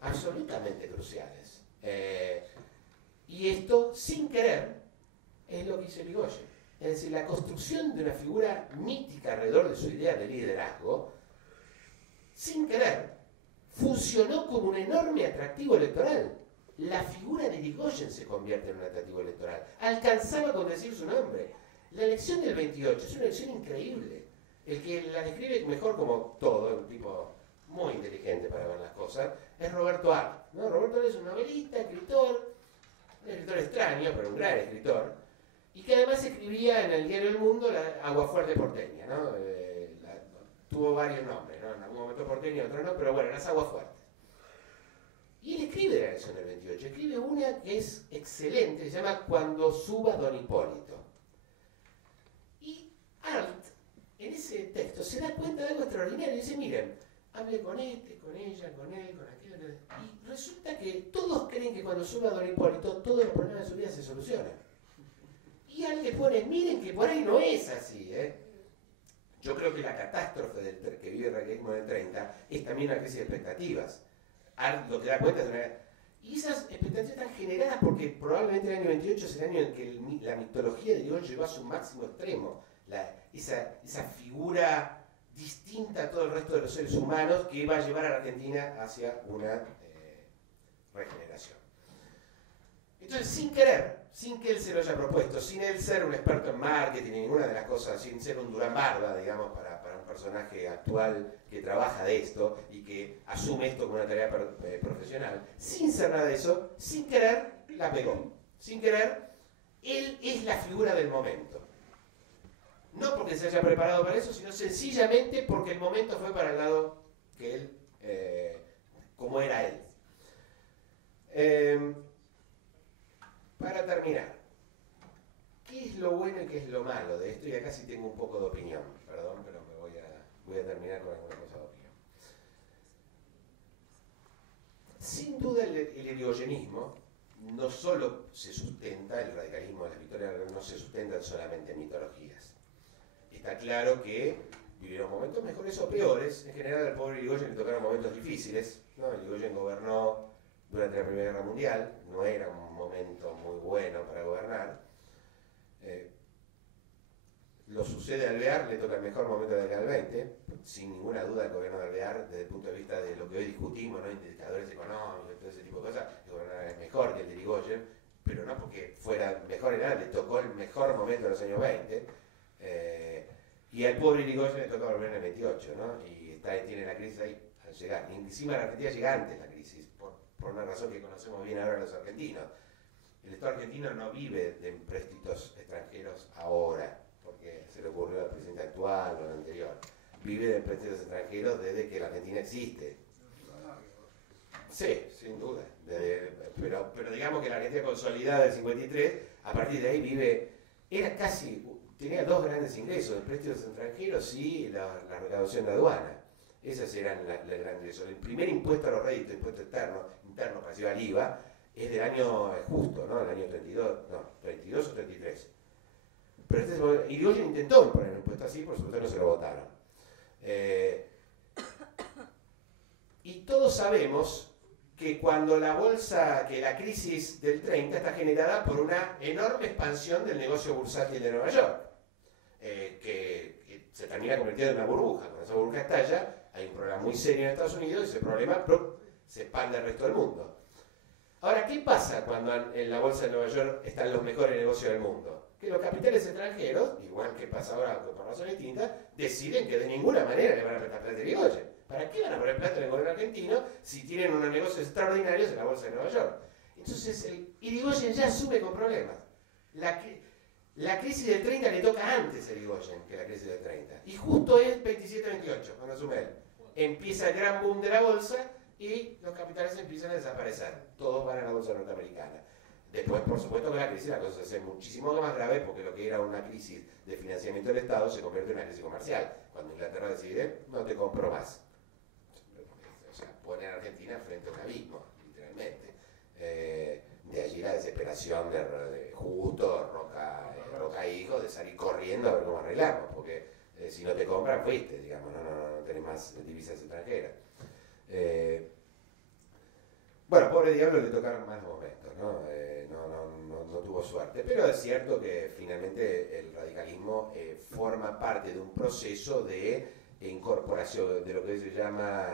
absolutamente cruciales. Y esto, sin querer, es lo que hizo Irigoyen. Es decir, la construcción de una figura mítica alrededor de su idea de liderazgo, sin querer, funcionó como un enorme atractivo electoral. La figura de Irigoyen se convierte en un atractivo electoral. Alcanzaba con decir su nombre. La elección del 28 es una elección increíble. El que la describe mejor como todo, un tipo muy inteligente para ver las cosas, es Roberto Arlt, ¿no? Roberto Arlt es un novelista, un escritor extraño, pero un gran escritor, y que además escribía en el diario El Mundo la Aguafuerte porteña, ¿no? Tuvo varios nombres, ¿no? En algún momento porteña, en otros no, pero bueno, las Aguafuertes. Y él escribe la elección del 28, escribe una que es excelente, se llama Cuando suba Don Hipólito. Y Arlt, en ese texto, se da cuenta de algo extraordinario y dice, miren, hablé con este, con ella, con él, con aquel, y resulta que todos creen que cuando suba Don Hipólito, todos los problemas de su vida se solucionan. Y Arlt le pone, miren que por ahí no es así, ¿eh? Yo creo que la catástrofe que vive el radicalismo del 30 es también una crisis de expectativas. Arlt lo que da cuenta es una... Y esas expectativas están generadas porque probablemente el año 28 es el año en que la mitología de Irigoyen llegó a su máximo extremo. Esa figura distinta a todo el resto de los seres humanos que va a llevar a la Argentina hacia una regeneración. Entonces, sin querer, sin que él se lo haya propuesto, sin él ser un experto en marketing, ninguna de las cosas, sin ser un Durán Barba, digamos, para un personaje actual que trabaja de esto y que asume esto como una tarea profesional, sin ser nada de eso, sin querer, la pegó. Sin querer, él es la figura del momento. No porque se haya preparado para eso, sino sencillamente porque el momento fue para el lado que él, como era él. Para terminar, ¿qué es lo bueno y qué es lo malo de esto? Y acá sí tengo un poco de opinión, perdón, pero voy a terminar con alguna cosa de opinión. Sin duda el irigoyenismo no solo se sustenta, el radicalismo de las victorias no se sustenta solamente en mitologías. Está claro que vivieron momentos mejores o peores. En general al pobre Irigoyen le tocaron momentos difíciles, ¿no? Irigoyen gobernó durante la Primera Guerra Mundial, no era un momento muy bueno para gobernar. Lo sucede a Alvear, le toca el mejor momento de la década del 20, sin ninguna duda el gobierno de Alvear, desde el punto de vista de lo que hoy discutimos, ¿no? Indicadores económicos, todo ese tipo de cosas, el gobierno es mejor que el de Irigoyen, pero no porque fuera mejor en nada, le tocó el mejor momento de los años 20. Y al pobre Irigoyen le toca volver en el 28, ¿no? Y tiene la crisis ahí al llegar. Y encima la Argentina llega antes la crisis, por una razón que conocemos bien ahora los argentinos. El Estado argentino no vive de empréstitos extranjeros ahora, porque se le ocurrió al presidente actual o al anterior. Vive de empréstitos extranjeros desde que la Argentina existe. Sí, sin duda. Pero digamos que la Argentina consolidada del 53, a partir de ahí vive, tenía dos grandes ingresos, empréstitos extranjeros y la recaudación de aduana. Esos eran el gran ingreso. El primer impuesto a los réditos, impuesto interno parecido al IVA, es del año justo, ¿no? El año 32 o 33. Pero Irigoyen intentó poner un impuesto así, por supuesto no se lo votaron. Y todos sabemos que cuando la crisis del 30 está generada por una enorme expansión del negocio bursátil de Nueva York, que se termina convirtiendo en una burbuja. Cuando esa burbuja estalla, hay un problema muy serio en Estados Unidos y ese problema se expande al resto del mundo. Ahora, ¿qué pasa cuando en la bolsa de Nueva York están los mejores negocios del mundo? Que los capitales extranjeros, igual que pasa ahora por razones distintas, deciden que de ninguna manera le van a prestar plata a Irigoyen. ¿Para qué van a poner plata en el gobierno argentino si tienen unos negocios extraordinarios en la bolsa de Nueva York? Entonces, Irigoyen ya asume con problemas. La crisis del 30 le toca antes a Irigoyen que la crisis del 30. Y justo es 27-28, cuando asume él. Empieza el gran boom de la bolsa y los capitales empiezan a desaparecer. Todos van a la bolsa norteamericana. Después, por supuesto, con la crisis la cosa se hace muchísimo más grave porque lo que era una crisis de financiamiento del Estado se convierte en una crisis comercial. Cuando Inglaterra decide, no te compro más. O sea, pone a Argentina frente a un abismo, literalmente. De allí la desesperación de Justo, Roca Hijo, de salir corriendo a ver cómo arreglamos, porque si no te compran, fuiste, digamos, no tenés más divisas extranjeras. Bueno, pobre diablo le tocaron más momentos, ¿no? No tuvo suerte, pero es cierto que finalmente el radicalismo forma parte de un proceso de incorporación, de lo que se llama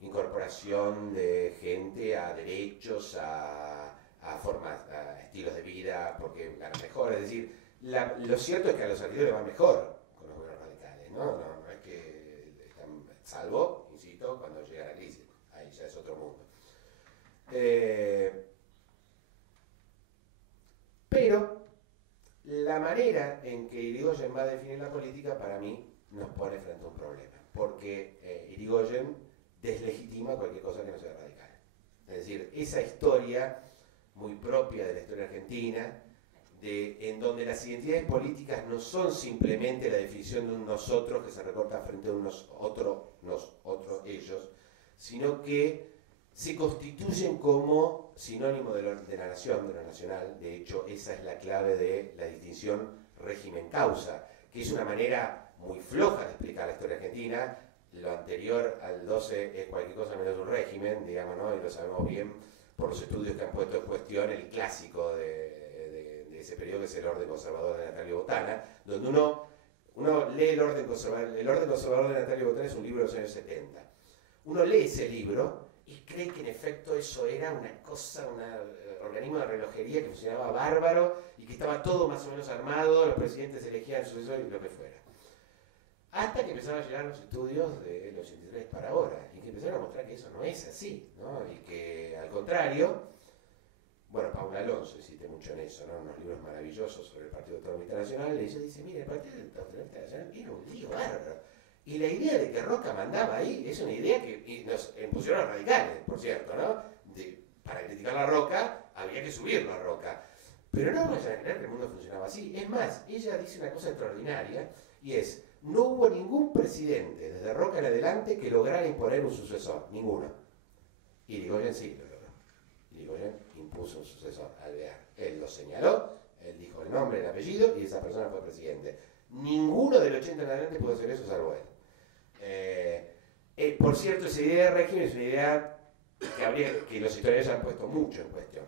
incorporación de gente a derechos, a formas, a estilos de vida, porque ganan mejor. Es decir, lo cierto es que a los argentinos les va mejor con los gobiernos radicales, ¿no? No es que están, salvo, insisto, cuando llega la crisis. Ahí ya es otro mundo. Pero la manera en que Irigoyen va a definir la política, para mí, nos pone frente a un problema. Porque Irigoyen deslegitima cualquier cosa que no sea radical. Es decir, esa historia muy propia de la historia argentina, en donde las identidades políticas no son simplemente la definición de un nosotros que se recorta frente a unos otros ellos, sino que se constituyen como sinónimo de la nación, de lo nacional. De hecho, esa es la clave de la distinción régimen-causa, que es una manera muy floja de explicar la historia argentina. Lo anterior al 12 es cualquier cosa menos un régimen, digamos, ¿no? Y lo sabemos bien por los estudios que han puesto en cuestión el clásico de ese periodo, que es el orden conservador de Natalio Botana, donde uno lee el orden conservador de Natalio Botana. Es un libro de los años 70. Uno lee ese libro y cree que en efecto eso era una cosa, un organismo de relojería que funcionaba bárbaro y que estaba todo más o menos armado, los presidentes elegían sucesores y lo que fuera. Hasta que empezaron a llegar los estudios del 83 para ahora, y que empezaron a mostrar que eso no es así, ¿no? Y que al contrario, bueno, Paula Alonso insiste mucho en eso, ¿no? Unos libros maravillosos sobre el Partido Autonomista Nacional, y ella dice, mire, el Partido Autonomista Nacional era un lío bárbaro. Y la idea de que Roca mandaba ahí es una idea que nos impusieron los radicales, por cierto, ¿no? Para criticar la Roca, había que subir la Roca. Pero no vayan a creer que el mundo funcionaba así. Es más, ella dice una cosa extraordinaria, y es, no hubo ningún presidente, desde Roca en adelante, que lograra imponer un sucesor. Ninguno. Y Irigoyen sí lo logró. Irigoyen impuso un sucesor, Alvear. Él lo señaló, él dijo el nombre, el apellido, y esa persona fue presidente. Ninguno del 80 en adelante pudo hacer eso, salvo él. Por cierto, esa idea de régimen es una idea que los historiadores han puesto mucho en cuestión.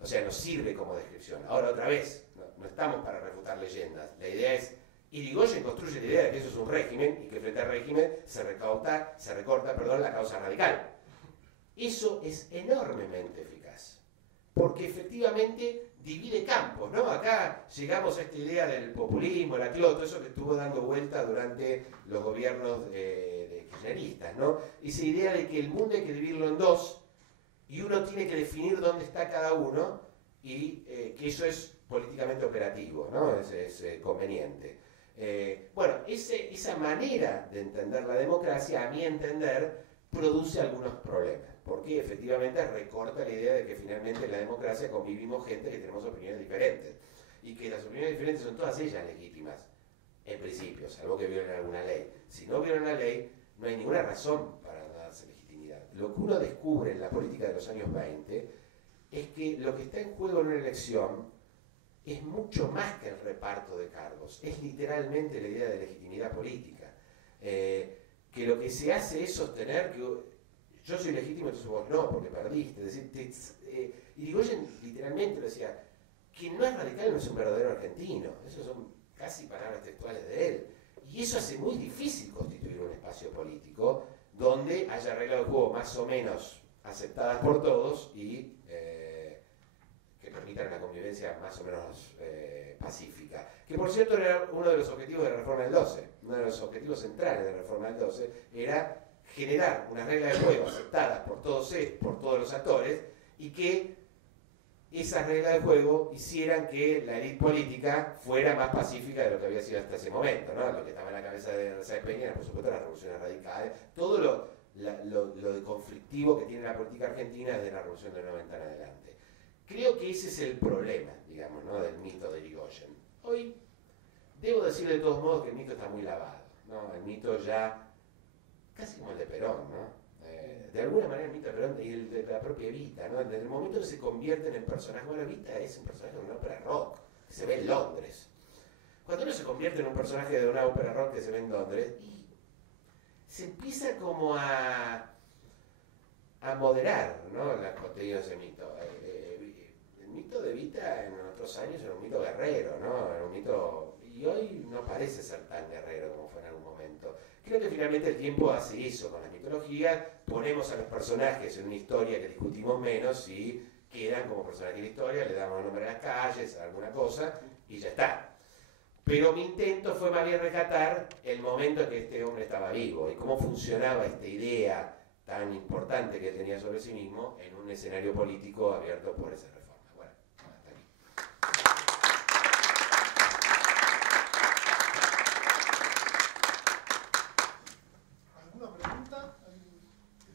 O sea, nos sirve como descripción. Ahora, otra vez, no estamos para refutar leyendas. La idea es, Irigoyen construye la idea de que eso es un régimen y que frente al régimen se recorta la causa radical. Eso es enormemente eficaz, porque efectivamente divide campos, ¿no? Acá llegamos a esta idea del populismo, la cloto, eso que estuvo dando vuelta durante los gobiernos de kirchneristas, ¿no? Esa idea de que el mundo hay que dividirlo en dos y uno tiene que definir dónde está cada uno y que eso es políticamente operativo, ¿no? Es conveniente. Bueno, esa manera de entender la democracia, a mi entender, produce algunos problemas, porque efectivamente recorta la idea de que finalmente en la democracia convivimos gente que tenemos opiniones diferentes, y que las opiniones diferentes son todas ellas legítimas, en principio, salvo que violen alguna ley. Si no violan la ley, no hay ninguna razón para darse legitimidad. Lo que uno descubre en la política de los años 20 es que lo que está en juego en una elección es mucho más que el reparto de cargos, es literalmente la idea de legitimidad política. Que lo que se hace es sostener que yo soy legítimo, entonces vos no, porque perdiste. Es decir, Irigoyen literalmente decía, quien no es radical no es un verdadero argentino. Esas son casi palabras textuales de él. Y eso hace muy difícil constituir un espacio político donde haya reglas de juego más o menos aceptadas por todos y que permitan una convivencia más o menos pacífica. Que por cierto era uno de los objetivos de la Reforma del 12. Uno de los objetivos centrales de la Reforma del 12 era generar unas reglas de juego aceptadas por todos los actores y que esas reglas de juego hicieran que la élite política fuera más pacífica de lo que había sido hasta ese momento, ¿no? Lo que estaba en la cabeza de Sáenz Peña era, por supuesto, las revoluciones radicales, todo lo de conflictivo que tiene la política argentina desde la revolución del 90 en adelante. Creo que ese es el problema, digamos, ¿no? Del mito de Irigoyen. Hoy, debo decir de todos modos que el mito está muy lavado, ¿no? El mito ya, casi como el de Perón, ¿no? De alguna manera el mito de Perón y el de la propia Evita, ¿no? Desde el momento que se convierten en personajes, bueno, Evita es un personaje de una ópera rock, que se ve en Londres. Cuando uno se convierte en un personaje de una ópera rock que se ve en Londres, y se empieza como a moderar, ¿no? Los contenidos de ese mito. El mito de Evita en otros años era un mito guerrero, ¿no? Era un mito, y hoy no parece ser tan guerrero como fue en algún momento. Creo que finalmente el tiempo hace eso con la mitología, ponemos a los personajes en una historia que discutimos menos y quedan como personajes de la historia, le damos nombre a las calles, a alguna cosa, y ya está. Pero mi intento fue más bien rescatar el momento en que este hombre estaba vivo y cómo funcionaba esta idea tan importante que tenía sobre sí mismo en un escenario político abierto por esa reforma. Bueno, hasta aquí. ¿Alguna pregunta? Sí.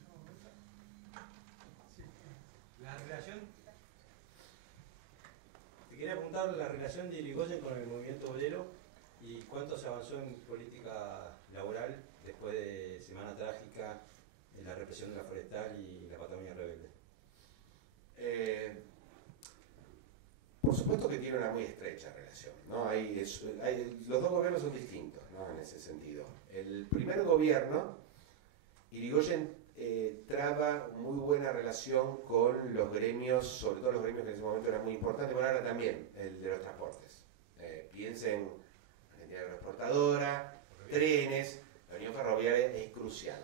La relación, te quería preguntar la relación de Irigoyen con el movimiento obrero y cuánto se avanzó en política laboral después de Semana Trágica, en la represión de la forestal y la Patagonia rebelde. Por supuesto que tiene una muy estrecha relación, ¿no? Los dos gobiernos son distintos, ¿no? En ese sentido. El primer gobierno, Irigoyen traba muy buena relación con los gremios, sobre todo los gremios que en ese momento eran muy importantes, pero ahora también, el de los transportes. Piensen, Argentina Agroexportadora, trenes, la unión ferroviaria es crucial.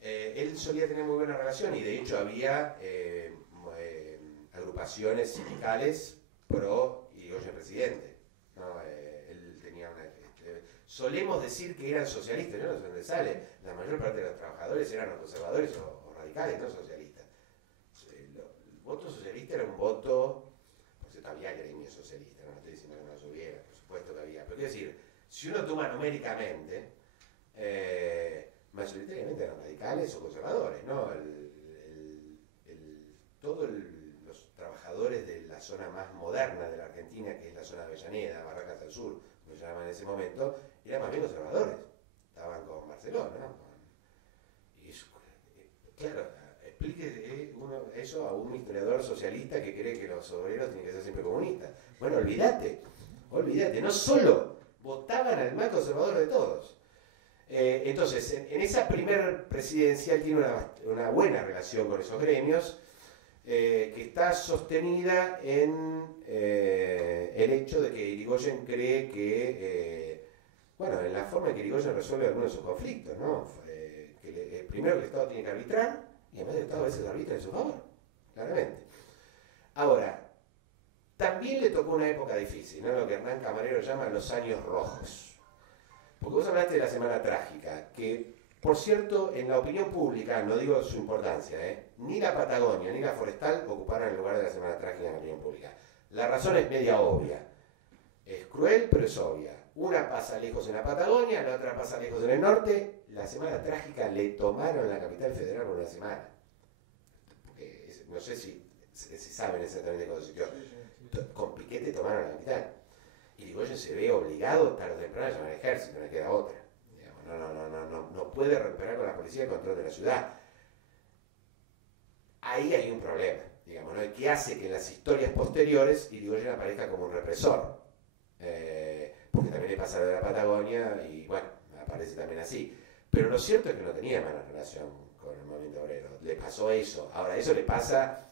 Él solía tener muy buena relación y de hecho había agrupaciones sindicales pro Irigoyen presidente, ¿no? Él tenía solemos decir que eran socialistas, no sé dónde sale, la mayor parte de los trabajadores eran conservadores o radicales, no socialistas. El voto socialista era un voto, por cierto había gremios socialistas, no estoy diciendo que no los hubiera, por supuesto que había, pero quiero decir, si uno toma numéricamente, mayoritariamente eran radicales o conservadores, ¿no? Todos los trabajadores de la zona más moderna de la Argentina, que es la zona de Avellaneda, Barracas del Sur, como se llamaban en ese momento, eran más bien conservadores. Estaban con Barcelona, ¿no? Y eso, claro, explique eso a un historiador socialista que cree que los obreros tienen que ser siempre comunistas. Bueno, olvídate, no solo votaban al más conservador de todos. Entonces, en esa primer presidencia él tiene una buena relación con esos gremios, que está sostenida en el hecho de que Irigoyen cree que, bueno, en la forma en que Irigoyen resuelve algunos de sus conflictos, ¿no? Primero que el Estado tiene que arbitrar, y además el Estado a veces arbitra en su favor, claramente. Ahora, también le tocó una época difícil, ¿no? Lo que Hernán Camarero llama los años rojos. Porque vos hablaste de la Semana Trágica, que, por cierto, en la opinión pública, no digo su importancia, ni la Patagonia ni la Forestal ocuparon el lugar de la Semana Trágica en la opinión pública. La razón es media obvia. Es cruel, pero es obvia. Una pasa lejos en la Patagonia, la otra pasa lejos en el norte. La Semana Trágica le tomaron la capital federal por una semana. Porque no sé si saben exactamente cómo se dio. Con Piquete tomaron la capital. Y Irigoyen se ve obligado tarde o temprano a llamar al ejército, no le queda otra. Digamos, no puede recuperar con la policía el control de la ciudad. Ahí hay un problema, digamos, ¿no? Que hace que en las historias posteriores Irigoyen aparezca como un represor. Porque también le pasa lo de la Patagonia y bueno, aparece también así. Pero lo cierto es que no tenía mala relación con el movimiento obrero. Le pasó eso. Ahora, eso le pasa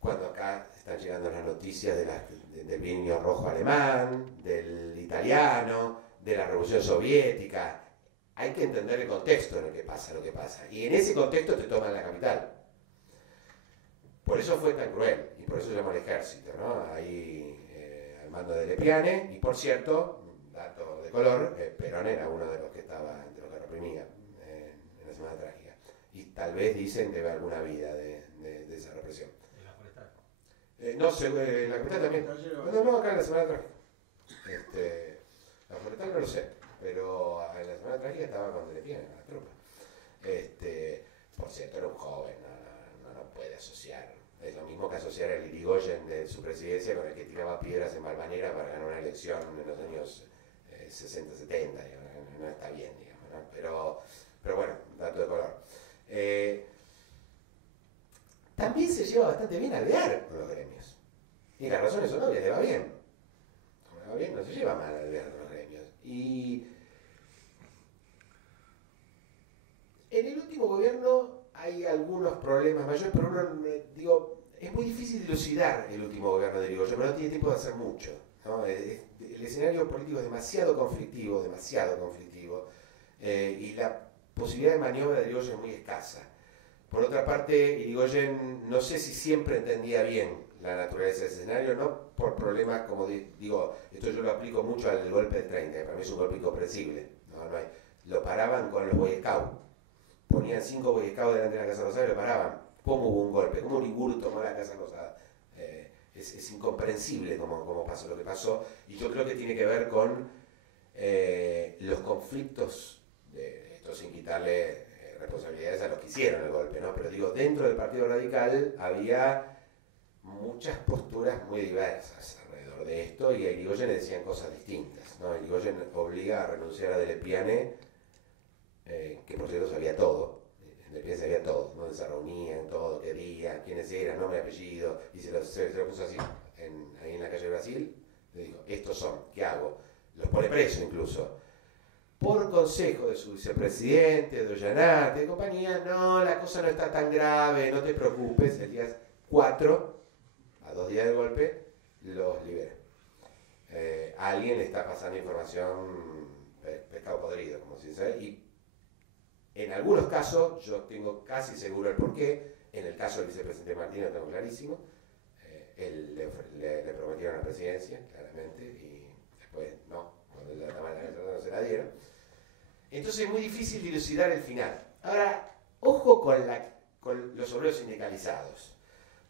cuando acá están llegando las noticias del bienio rojo alemán, del italiano, de la revolución soviética. Hay que entender el contexto en el que pasa lo que pasa. Y en ese contexto te toman la capital. Por eso fue tan cruel, y por eso llamó al ejército, ¿no? Ahí al mando de Lepiane, y por cierto, dato de color, Perón era uno de los que estaba, entre los que reprimía en la Semana Trágica. Y tal vez dicen debe alguna vida de esa represión. ¿En la Forestal? No sé, en la Forestal también. No, acá en la Semana Trágica. La Forestal no lo sé, pero en la Semana Trágica estaba con Lepiane, en la tropa. Por cierto, era un joven, no puede asociar. Es lo mismo que asociar el Irigoyen de su presidencia con el que tiraba piedras en Valvanera para ganar una elección en los años 60-70, no está bien, digamos, ¿no? Pero bueno, dato de color. También se lleva bastante bien alvear con los gremios. Y las razones son obvias, le va bien. Como le va bien, no se lleva mal alvear con los gremios. Y en el último gobierno hay algunos problemas mayores, pero digo, es muy difícil dilucidar el último gobierno de Irigoyen, pero no tiene tiempo de hacer mucho, ¿no? El escenario político es demasiado conflictivo, y la posibilidad de maniobra de Irigoyen es muy escasa. Por otra parte, Irigoyen no sé si siempre entendía bien la naturaleza del escenario, no por problemas como digo, esto yo lo aplico mucho al golpe del 30, que para mí es un golpe incomprensible, lo paraban con los Boy Scouts. Ponían 5 Boy Scouts delante de la Casa Rosada y lo paraban. ¿Cómo hubo un golpe? ¿Cómo Uriburu tomó la Casa Rosada? Es incomprensible cómo pasó lo que pasó. Y yo creo que tiene que ver con los conflictos, esto sin quitarle responsabilidades a los que hicieron el golpe, ¿no? Pero digo, dentro del Partido Radical había muchas posturas muy diversas alrededor de esto y a Irigoyen le decían cosas distintas, ¿no? Irigoyen obliga a renunciar a Lepiane, que por cierto sabía todo, Lepiane sabía todo, ¿no? Se reunían, todo, qué día, quiénes eran, nombre y apellido, y se lo puso así, ahí en la calle Brasil, le dijo, estos son, ¿qué hago? Los pone preso incluso. Por consejo de su vicepresidente, de Ollanate, de compañía, no, la cosa no está tan grave, no te preocupes, el día 4, a 2 días del golpe, los libera. Alguien le está pasando información, pescado podrido, como se dice, y en algunos casos, yo tengo casi seguro el porqué, en el caso del vicepresidente Martínez lo tengo clarísimo, él le prometieron la presidencia, claramente, y después no, cuando la no se la dieron. Entonces es muy difícil dilucidar el final. Ahora, ojo con los obreros sindicalizados.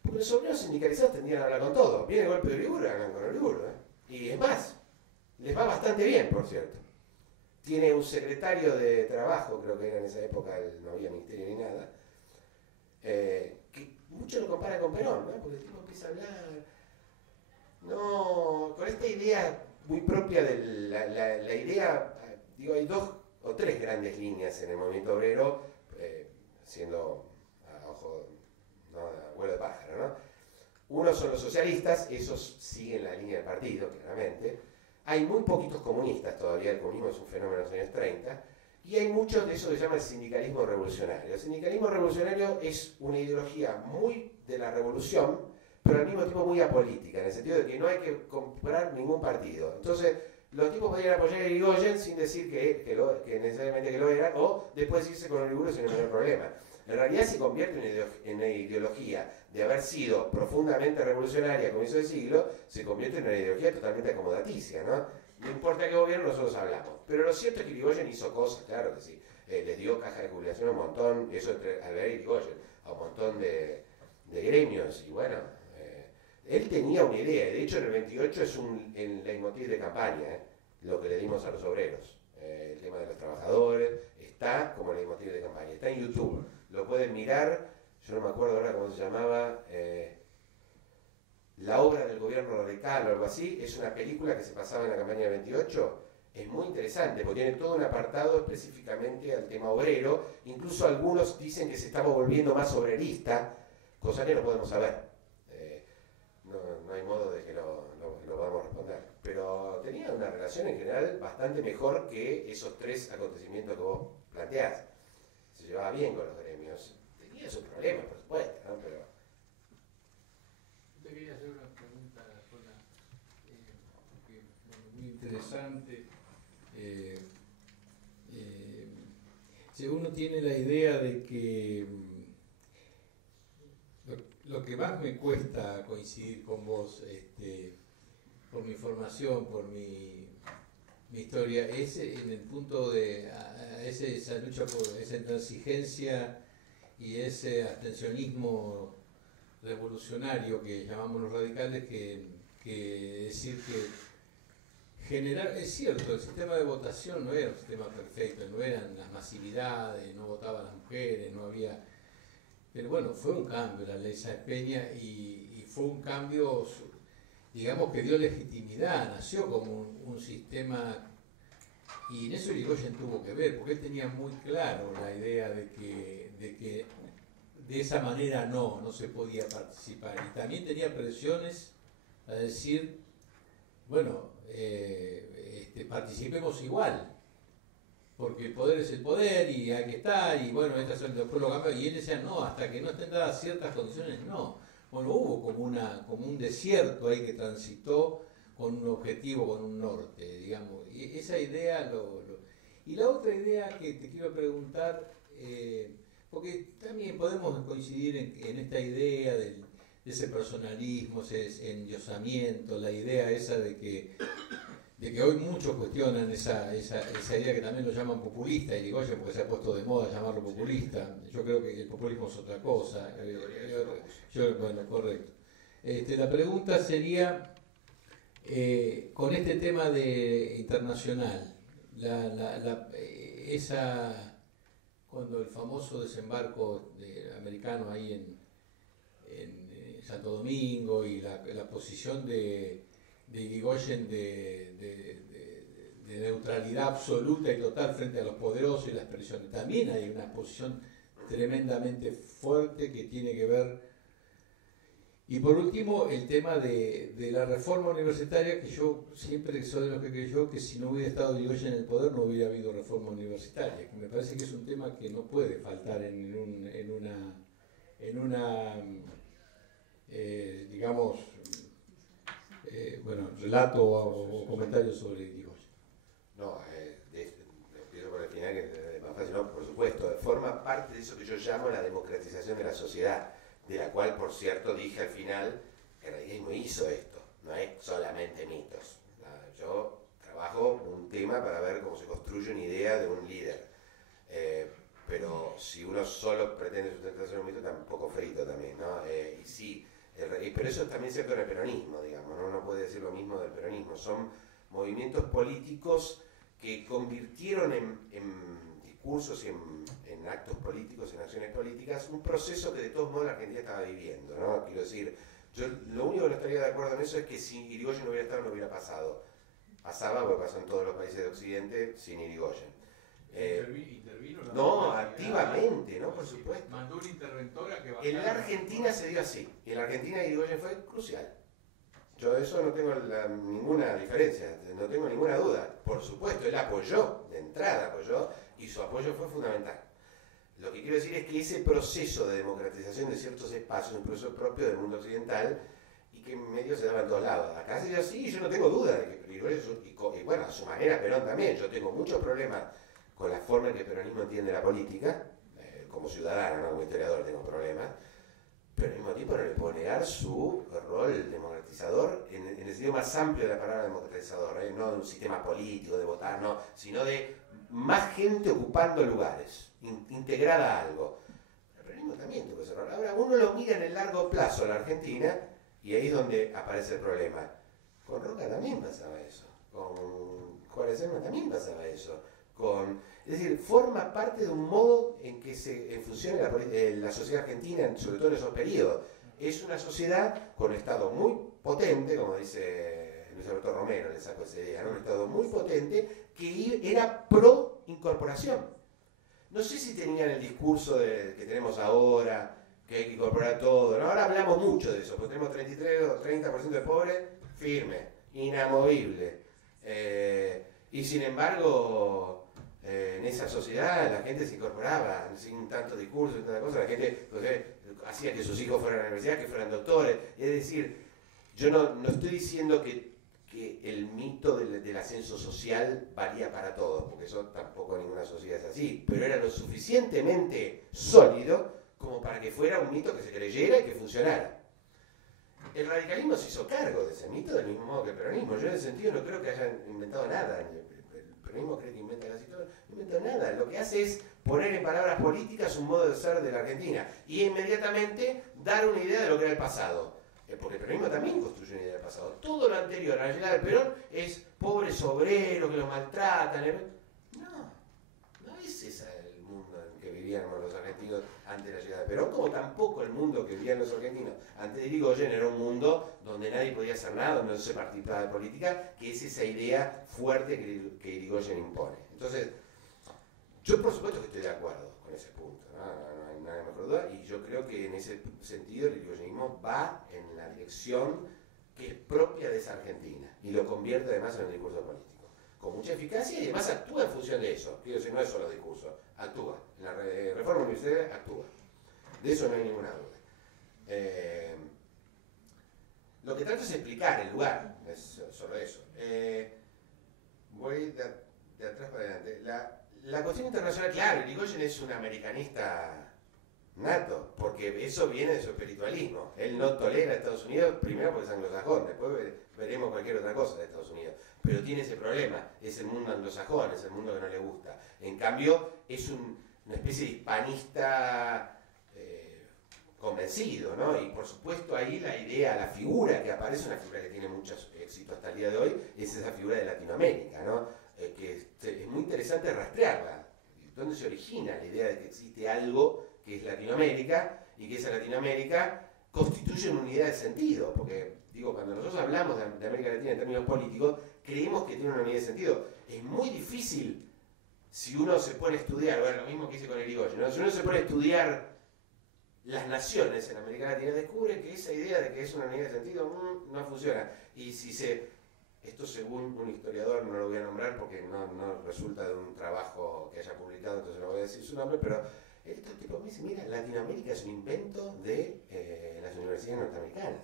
Porque los obreros sindicalizados tendrían a hablar con todo. Viene el golpe de Uriburu, hablan con Uriburu. Y es más, les va bastante bien, por cierto. Tiene un secretario de trabajo, creo que era en esa época, no había ministerio ni nada, que muchos lo comparan con Perón, ¿no? Porque el tipo empieza a hablar, no, con esta idea muy propia de la idea, digo, hay 2 o 3 grandes líneas en el movimiento obrero, siendo a ojo, no, a vuelo de pájaro, ¿no? Uno son los socialistas, esos siguen la línea del partido, claramente. Hay muy poquitos comunistas todavía, el comunismo es un fenómeno de los años 30, y hay muchos de eso que se llama el sindicalismo revolucionario. El sindicalismo revolucionario es una ideología muy de la revolución, pero al mismo tiempo muy apolítica, en el sentido de que no hay que comprar ningún partido. Entonces, los tipos podrían apoyar a Irigoyen sin decir que necesariamente que lo era, o después irse con Uriburu sin el menor problema. En realidad se convierte en una ideología de haber sido profundamente revolucionaria a comienzo del siglo, se convierte en una ideología totalmente acomodaticia, ¿no? No importa qué gobierno, nosotros hablamos. Pero lo cierto es que Irigoyen hizo cosas, claro que sí. Les dio caja de jubilación a un montón, eso entre Alvear y Irigoyen, a un montón de gremios, y bueno, él tenía una idea, de hecho en el 28 es un leitmotiv de campaña, lo que le dimos a los obreros. El tema de los trabajadores está como leitmotiv de campaña, está en YouTube, lo pueden mirar, yo no me acuerdo ahora cómo se llamaba, La obra del gobierno radical o algo así, es una película que se pasaba en la campaña del 28, es muy interesante porque tiene todo un apartado específicamente al tema obrero, incluso algunos dicen que se estaba volviendo más obrerista, cosa que no podemos saber. No hay modo de que lo podamos responder, pero tenía una relación en general bastante mejor que esos 3 acontecimientos que vos planteás. Se llevaba bien con los gremios, tenía sus problemas, por supuesto, ¿no? Pero te quería hacer una pregunta, muy interesante. Si uno tiene la idea de que lo que más me cuesta coincidir con vos, por mi formación, por mi historia, es en el punto de esa lucha por esa intransigencia y ese abstencionismo revolucionario que llamamos los radicales, que decir que generar, es cierto, el sistema de votación no era un sistema perfecto, no eran las masividades, no votaban las mujeres, no había... Pero bueno, fue un cambio la ley Sáenz Peña y fue un cambio, digamos, que dio legitimidad, nació como un sistema, y en eso Irigoyen tuvo que ver, porque él tenía muy claro la idea de que de esa manera no se podía participar. Y también tenía presiones a decir, bueno, participemos igual, porque el poder es el poder y hay que estar, y bueno, estas son después lo cambios, y él decía, no, hasta que no estén dadas ciertas condiciones, no. Bueno, hubo como un desierto ahí que transitó con un objetivo, con un norte, digamos, y esa idea Y la otra idea que te quiero preguntar, porque también podemos coincidir en esta idea de ese personalismo, ese endiosamiento, la idea esa de que hoy muchos cuestionan esa idea que también lo llaman populista, y digo, porque se ha puesto de moda llamarlo populista. Yo creo que el populismo es otra cosa. Bueno, correcto. La pregunta sería, con este tema de internacional, cuando el famoso desembarco americano ahí en Santo Domingo y la posición de Irigoyen de neutralidad absoluta y total frente a los poderosos y las presiones. También hay una posición tremendamente fuerte que tiene que ver. Y por último, el tema de la reforma universitaria, que yo siempre soy de los que creyó que si no hubiera estado Irigoyen en el poder no hubiera habido reforma universitaria, que me parece que es un tema que no puede faltar en una digamos, relato o comentario sobre Irigoyen. No, empiezo por el final, que es más fácil, no, por supuesto, forma parte de eso que yo llamo la democratización de la sociedad, de la cual, por cierto, dije al final que el radicalismo hizo esto, no es solamente mitos. No, yo trabajo abajo un tema para ver cómo se construye una idea de un líder. Pero si uno solo pretende sustentarse en un mito, tampoco frito también, ¿no? Y sí, pero eso también es cierto en el peronismo, digamos, ¿no? Uno puede decir lo mismo del peronismo. Son movimientos políticos que convirtieron en discursos y en actos políticos, en acciones políticas, un proceso que de todos modos la Argentina estaba viviendo, ¿no? Quiero decir, yo lo único que no estaría de acuerdo en eso es que si Irigoyen no hubiera estado, no hubiera pasado. Pasaba, porque pasó en todos los países de Occidente, sin Irigoyen. Intervino No, activamente, ¿no? Por supuesto. Mandó una interventora que En la Argentina se dio así. En la Argentina Irigoyen fue crucial. Yo de eso no tengo ninguna diferencia, no tengo ninguna duda. Por supuesto, él apoyó, de entrada apoyó, y su apoyo fue fundamental. Lo que quiero decir es que ese proceso de democratización de ciertos espacios, un proceso propio del mundo occidental, y que en medio se daba en todos lados. Acá se dio así, y yo no tengo duda de que Irigoyen, y bueno, a su manera Perón también, yo tengo muchos problemas con la forma en que el peronismo entiende la política, como ciudadano, ¿no? Como historiador tengo problemas, pero al mismo tiempo no le puedo negar su rol democratizador en el sentido más amplio de la palabra democratizador, no de un sistema político, de votar, no, sino de más gente ocupando lugares, integrada a algo. El peronismo también tuvo ese rol. Ahora uno lo mira en el largo plazo a la Argentina y ahí es donde aparece el problema. Con Roca también pasaba eso, con Juárez Herman también pasaba eso. Es decir, forma parte de un modo en que funciona la sociedad argentina, sobre todo en esos periodos. Es una sociedad con un Estado muy potente, como dice Luis Alberto Romero, le sacó esa idea, ¿no? Un Estado muy potente que era pro incorporación. No sé si tenían el discurso que tenemos ahora, que hay que incorporar todo, ¿no? Ahora hablamos mucho de eso, porque tenemos 33 o 30% de pobres, firme, inamovible. Y sin embargo, en esa sociedad la gente se incorporaba sin tanto discurso, sin tanta cosa, la gente hacía que sus hijos fueran a la universidad, que fueran doctores. Es decir, yo no estoy diciendo que el mito del ascenso social valía para todos, porque eso tampoco en ninguna sociedad es así, pero era lo suficientemente sólido como para que fuera un mito que se creyera y que funcionara. El radicalismo se hizo cargo de ese mito del mismo modo que el peronismo. Yo en ese sentido no creo que hayan inventado nada. El peronismo cree que inventa casi todo. No inventó nada. Lo que hace es poner en palabras políticas un modo de ser de la Argentina y inmediatamente dar una idea de lo que era el pasado. Porque el peronismo también construye una idea del pasado. Todo lo anterior a la llegada del Perón es pobres obreros que los maltratan. No es ese el mundo en que vivíamos los argentinos antes de la llegada de Perón, como tampoco el mundo que vivían los argentinos antes de Irigoyen era un mundo donde nadie podía hacer nada, donde no se participaba de política, que es esa idea fuerte que Irigoyen impone. Entonces, yo por supuesto que estoy de acuerdo con ese punto, no hay nada mejor duda, y yo creo que en ese sentido el irigoyenismo va en la dirección que es propia de esa Argentina, y lo convierte además en un discurso político, con mucha eficacia y además actúa en función de eso. Quiero decir, no es solo discurso, actúa. En la reforma universitaria actúa. De eso no hay ninguna duda. Lo que trato es explicar el lugar, es solo eso. Voy de atrás para adelante. La cuestión internacional, claro, Irigoyen es un americanista nato, porque eso viene de su espiritualismo. Él no tolera a Estados Unidos, primero porque es anglosajón, después veremos cualquier otra cosa de Estados Unidos. Pero tiene ese problema, es el mundo anglosajón, es el mundo que no le gusta. En cambio, es una especie de hispanista convencido, ¿no? Y por supuesto ahí la idea, la figura que aparece, una figura que tiene mucho éxito hasta el día de hoy, es esa figura de Latinoamérica, ¿no? Que es muy interesante rastrearla. ¿Dónde se origina la idea de que existe algo que es Latinoamérica y que esa Latinoamérica constituye una unidad de sentido? Porque, digo, cuando nosotros hablamos de América Latina en términos políticos, creemos que tiene una unidad de sentido. Es muy difícil si uno se pone a estudiar, bueno, lo mismo que hice con Irigoyen, ¿no? Si uno se pone a estudiar las naciones en América Latina, descubre que esa idea de que es una unidad de sentido no funciona. Y esto según un historiador, no lo voy a nombrar porque no resulta de un trabajo que haya publicado, entonces no voy a decir su nombre, pero este tipo me dice, mira, Latinoamérica es un invento de las universidades norteamericanas.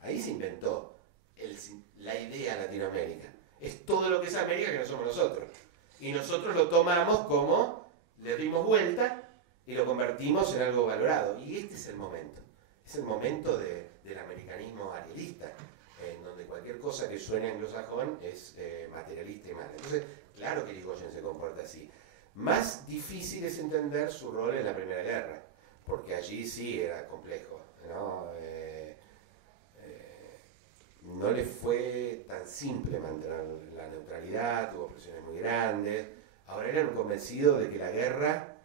Ahí se inventó la idea Latinoamérica. Es todo lo que es América que no somos nosotros. Y nosotros lo tomamos como, le dimos vuelta y lo convertimos en algo valorado. Y este es el momento. Es el momento del americanismo arielista. en donde cualquier cosa que suene anglosajón es materialista y mala. Entonces, claro que Irigoyen se comporta así. Más difícil es entender su rol en la Primera Guerra, porque allí sí era complejo, ¿no? No le fue tan simple mantener la neutralidad, tuvo presiones muy grandes. Ahora eran convencidos de que la guerra,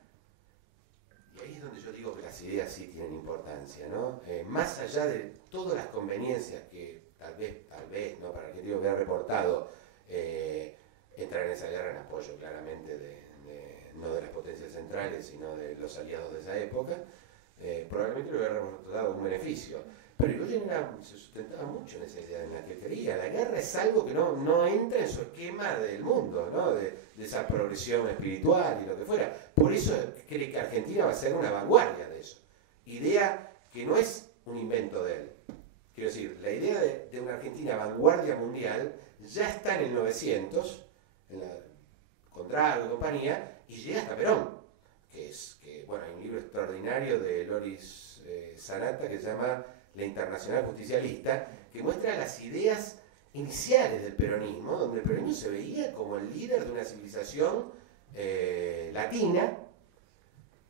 y ahí es donde yo digo que las ideas sí tienen importancia, ¿no? Más allá de todas las conveniencias que tal vez, ¿no? Para Argentina hubiera reportado entrar en esa guerra en apoyo claramente no de las potencias centrales, sino de los aliados de esa época, probablemente le hubiera reportado un beneficio. Pero Irigoyen se sustentaba mucho en esa idea en la que creía. La guerra es algo que no entra en su esquema del mundo, ¿no? De esa progresión espiritual y lo que fuera. Por eso cree que Argentina va a ser una vanguardia de eso. Idea que no es un invento de él. Quiero decir, la idea de una Argentina vanguardia mundial ya está en el 900, con Drago y compañía, y llega hasta Perón. Bueno, hay un libro extraordinario de Loris Sanata que se llama La Internacional Justicialista, que muestra las ideas iniciales del peronismo, donde el peronismo se veía como el líder de una civilización latina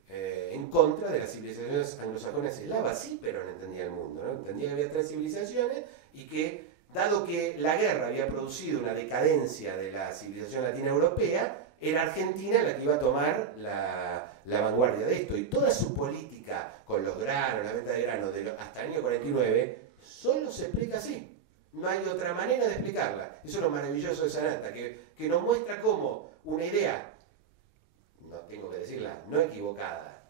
en contra de las civilizaciones anglosajonas y eslavas. Sí, Perón entendía el mundo, ¿no? Entendía que había 3 civilizaciones y que, dado que la guerra había producido una decadencia de la civilización latina europea, era Argentina la que iba a tomar la vanguardia de esto. Y toda su política con los granos, la venta de granos, hasta el año 49, solo se explica así. No hay otra manera de explicarla. Eso es lo maravilloso de Sanata, que nos muestra cómo una idea, no tengo que decirla, no equivocada,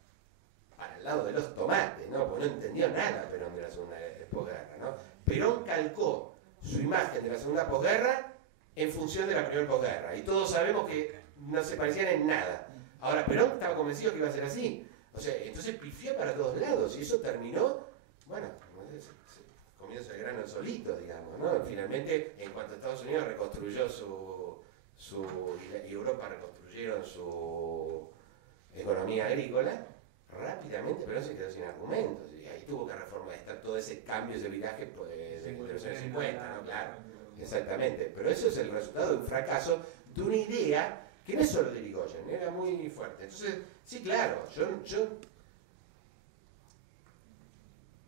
para el lado de los tomates, ¿no? Porque no entendió nada Perón de la segunda posguerra, ¿no? Perón calcó su imagen de la segunda posguerra en función de la primera posguerra. Y todos sabemos que no se parecían en nada. Ahora, Perón estaba convencido que iba a ser así. O sea, entonces pifió para todos lados. Y eso terminó, bueno, comienzo el grano solito, digamos, ¿no? Finalmente, en cuanto a Estados Unidos reconstruyó y Europa reconstruyeron su economía agrícola, rápidamente Perón se quedó sin argumentos. Y ahí tuvo que reformar todo ese cambio, ese viraje de los años 50, ¿no? Claro, exactamente. Pero eso es el resultado de un fracaso de una idea que no es solo de Irigoyen, era muy fuerte. Entonces, sí, claro,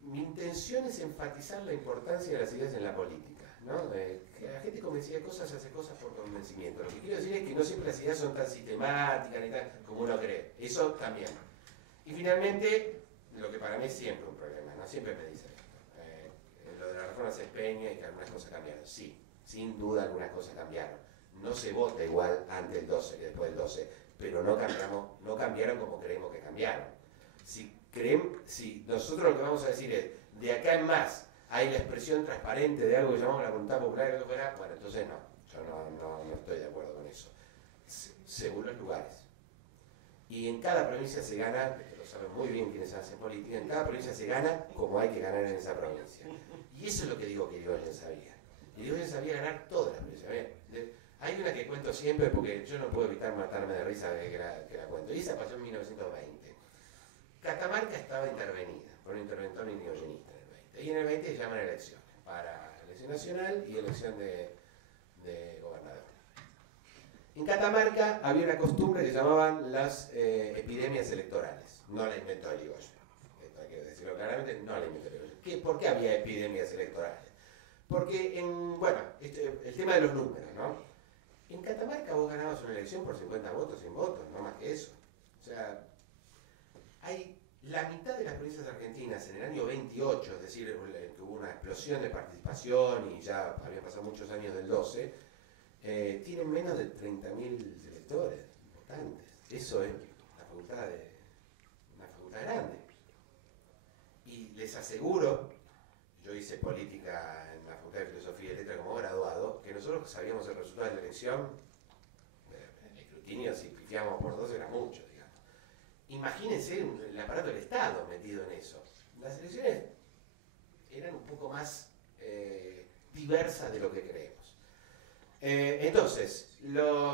mi intención es enfatizar la importancia de las ideas en la política, ¿no? Que la gente convencida de cosas hace cosas por convencimiento. Lo que quiero decir es que no siempre las ideas son tan sistemáticas ni tan como uno cree. Eso también. Y finalmente, lo que para mí es siempre un problema, ¿no? Siempre me dicen esto. Lo de la reforma se empeña y que algunas cosas cambiaron. Sí, sin duda algunas cosas cambiaron. No se vota igual antes del 12 que después del 12, pero no cambiaron como creemos que cambiaron. Si nosotros lo que vamos a decir es, de acá en más, hay la expresión transparente de algo que llamamos la voluntad popular, que fuera, bueno, entonces no, yo no estoy de acuerdo con eso. Según los lugares. Y en cada provincia se gana, lo saben muy bien quienes hacen política, en cada provincia se gana como hay que ganar en esa provincia. Y eso es lo que digo que Irigoyen sabía. Irigoyen sabía ganar todas las provincias. Hay una que cuento siempre porque yo no puedo evitar matarme de risa que la cuento. Y esa pasó en 1920. Catamarca estaba intervenida por un interventor irigoyenista en el 20. Y en el 20 se llaman elecciones para elección nacional y elección de gobernador. En Catamarca había una costumbre que llamaban las epidemias electorales. No la inventó Irigoyen. Esto hay que decirlo claramente, no la inventó Irigoyen. ¿Por qué había epidemias electorales? Porque el tema de los números, ¿no? En Catamarca vos ganabas una elección por 50 votos, 100 votos, no más que eso. O sea, hay la mitad de las provincias argentinas en el año 28, es decir, que hubo una explosión de participación y ya habían pasado muchos años del 12, tienen menos de 30.000 electores, votantes. Eso es una facultad grande. Y les aseguro, yo hice política en la Facultad de Filosofía y Letras como graduado, que nosotros sabíamos el resultado de la elección, el escrutinio, si pifiábamos por 2 era mucho, digamos. Imagínense el aparato del Estado metido en eso. Las elecciones eran un poco más diversas de lo que creemos. Entonces,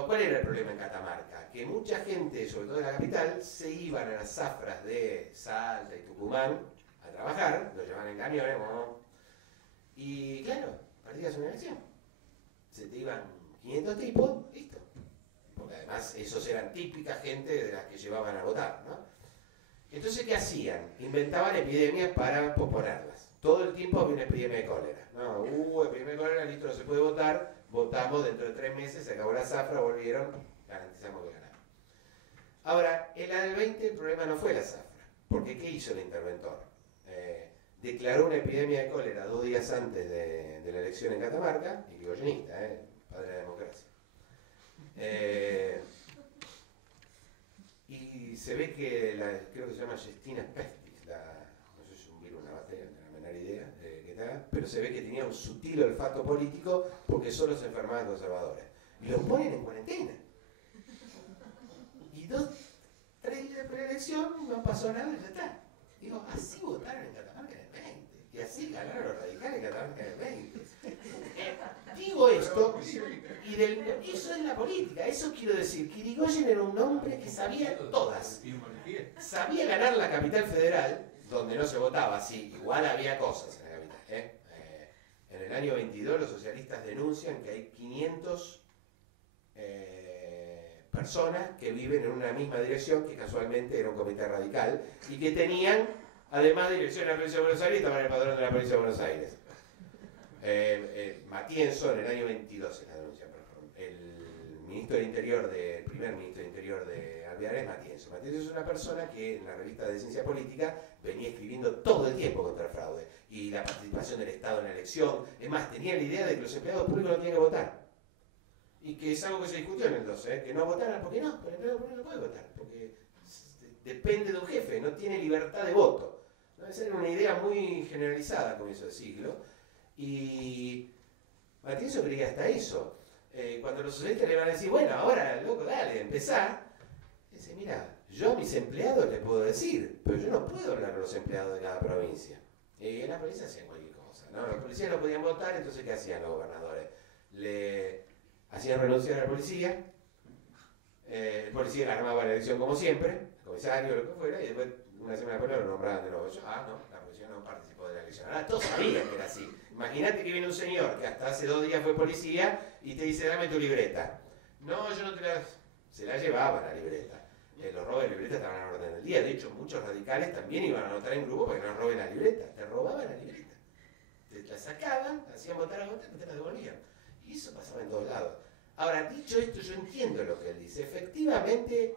¿cuál era el problema en Catamarca? Que mucha gente, sobre todo de la capital, se iban a las zafras de Salta y Tucumán a trabajar, lo llevaban en camiones, y claro, perdías una elección. Se te iban 500 tipos, listo. Porque además esos eran típica gente de las que llevaban a votar, ¿no? Entonces, ¿qué hacían? Inventaban epidemias para posponerlas. Todo el tiempo había una epidemia de cólera. No, epidemia de cólera, listo, no se puede votar, votamos dentro de 3 meses, se acabó la zafra, volvieron, garantizamos que ganamos. Ahora, en la del 20 el problema no fue la zafra, porque ¿qué hizo el interventor? Declaró una epidemia de cólera 2 días antes de la elección en Catamarca, y irigoyenista, padre de la democracia. Y se ve que, creo que se llama Yersinia pestis, no sé si es un virus, una bacteria, no tengo la menor idea de qué tal, pero se ve que tenía un sutil olfato político porque solo se enfermaban conservadores. Y los ponen en cuarentena. Y 2, 3 días después de la elección no pasó nada y ya está. Digo, así votaron en Catamarca en el 20. Y así ganaron los radicales en Catamarca en el 20. Digo esto, y eso es la política. Eso quiero decir, que Irigoyen era un hombre que sabía todas. Sabía ganar la capital federal, donde no se votaba así. Igual había cosas en la capital. En el año 22 los socialistas denuncian que hay 500 personas que viven en una misma dirección, que casualmente era un comité radical, y que tenían, además de dirección en la provincia de Buenos Aires, estaban en el padrón de la provincia de Buenos Aires. Matienzo, en el año 22 en la denuncia, el ministro del Interior, el primer ministro del Interior de Alvear es Matienzo. Matienzo es una persona que en la revista de Ciencia Política venía escribiendo todo el tiempo contra el fraude y la participación del Estado en la elección. Es más, tenía la idea de que los empleados públicos no tenían que votar. Y que es algo que se discutió en el 12, que no votaran, porque no, el empleado público no puede votar, porque depende de un jefe, no tiene libertad de voto. ¿No? Esa era una idea muy generalizada a comienzo del siglo, y Matienzo creía hasta eso. Cuando los socialistas le van a decir, bueno, ahora, loco, dale, empezá, dice, mira, yo a mis empleados les puedo decir, pero yo no puedo hablar a los empleados de cada provincia. Y en la provincia hacían cualquier cosa, ¿no? Los policías no podían votar, entonces ¿qué hacían los gobernadores? Le hacían renunciar a la policía, el policía armaba la elección como siempre, el comisario, lo que fuera, y después, una semana después, lo nombraban de nuevo. No, la policía no participó de la elección. Ahora todos sabían que era así. Imagínate que viene un señor que hasta hace 2 días fue policía y te dice, dame tu libreta. No, yo no te la... Se la llevaba la libreta. Los robos de libreta estaban a la orden del día. De hecho, muchos radicales también iban a anotar en grupo para que no roben la libreta. Te robaban la libreta. Te la sacaban, hacían votar a votar y te la devolvían. Y eso pasaba en todos lados. Ahora, dicho esto, yo entiendo lo que él dice. Efectivamente,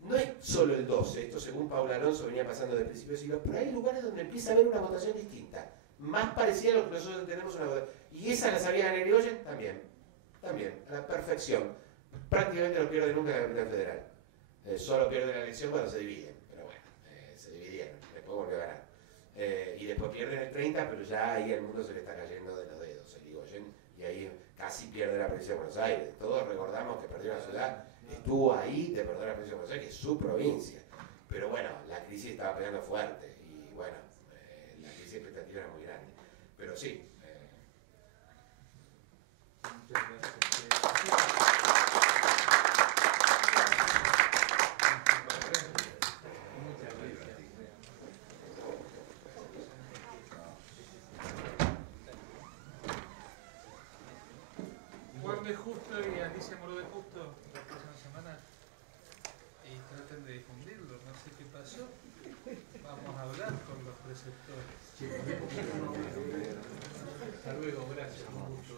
no es solo el 12, esto según Paula Alonso venía pasando del principio del siglo, pero hay lugares donde empieza a haber una votación distinta, más parecida a lo que nosotros entendemos una votación. Y esa la sabía en Irigoyen también, a la perfección. Prácticamente no pierde nunca la capital federal. Solo pierde la elección cuando se dividen, pero bueno, se dividieron, después volvió a ganar. Y después pierden el 30, pero ya ahí el mundo se le está cayendo de los dedos, el Irigoyen, y ahí casi pierde la provincia de Buenos Aires. Todos recordamos que perdió la ciudad, estuvo ahí de perder la provincia de Buenos Aires, que es su provincia. Pero bueno, la crisis estaba pegando fuerte y bueno, la crisis expectativa era muy grande. Pero sí. Muchas gracias. Juan de Justo y Alicia Moro de Justo la próxima semana y traten de difundirlo, no sé qué pasó. Vamos a hablar con los preceptores. Hasta luego, gracias. Un gusto,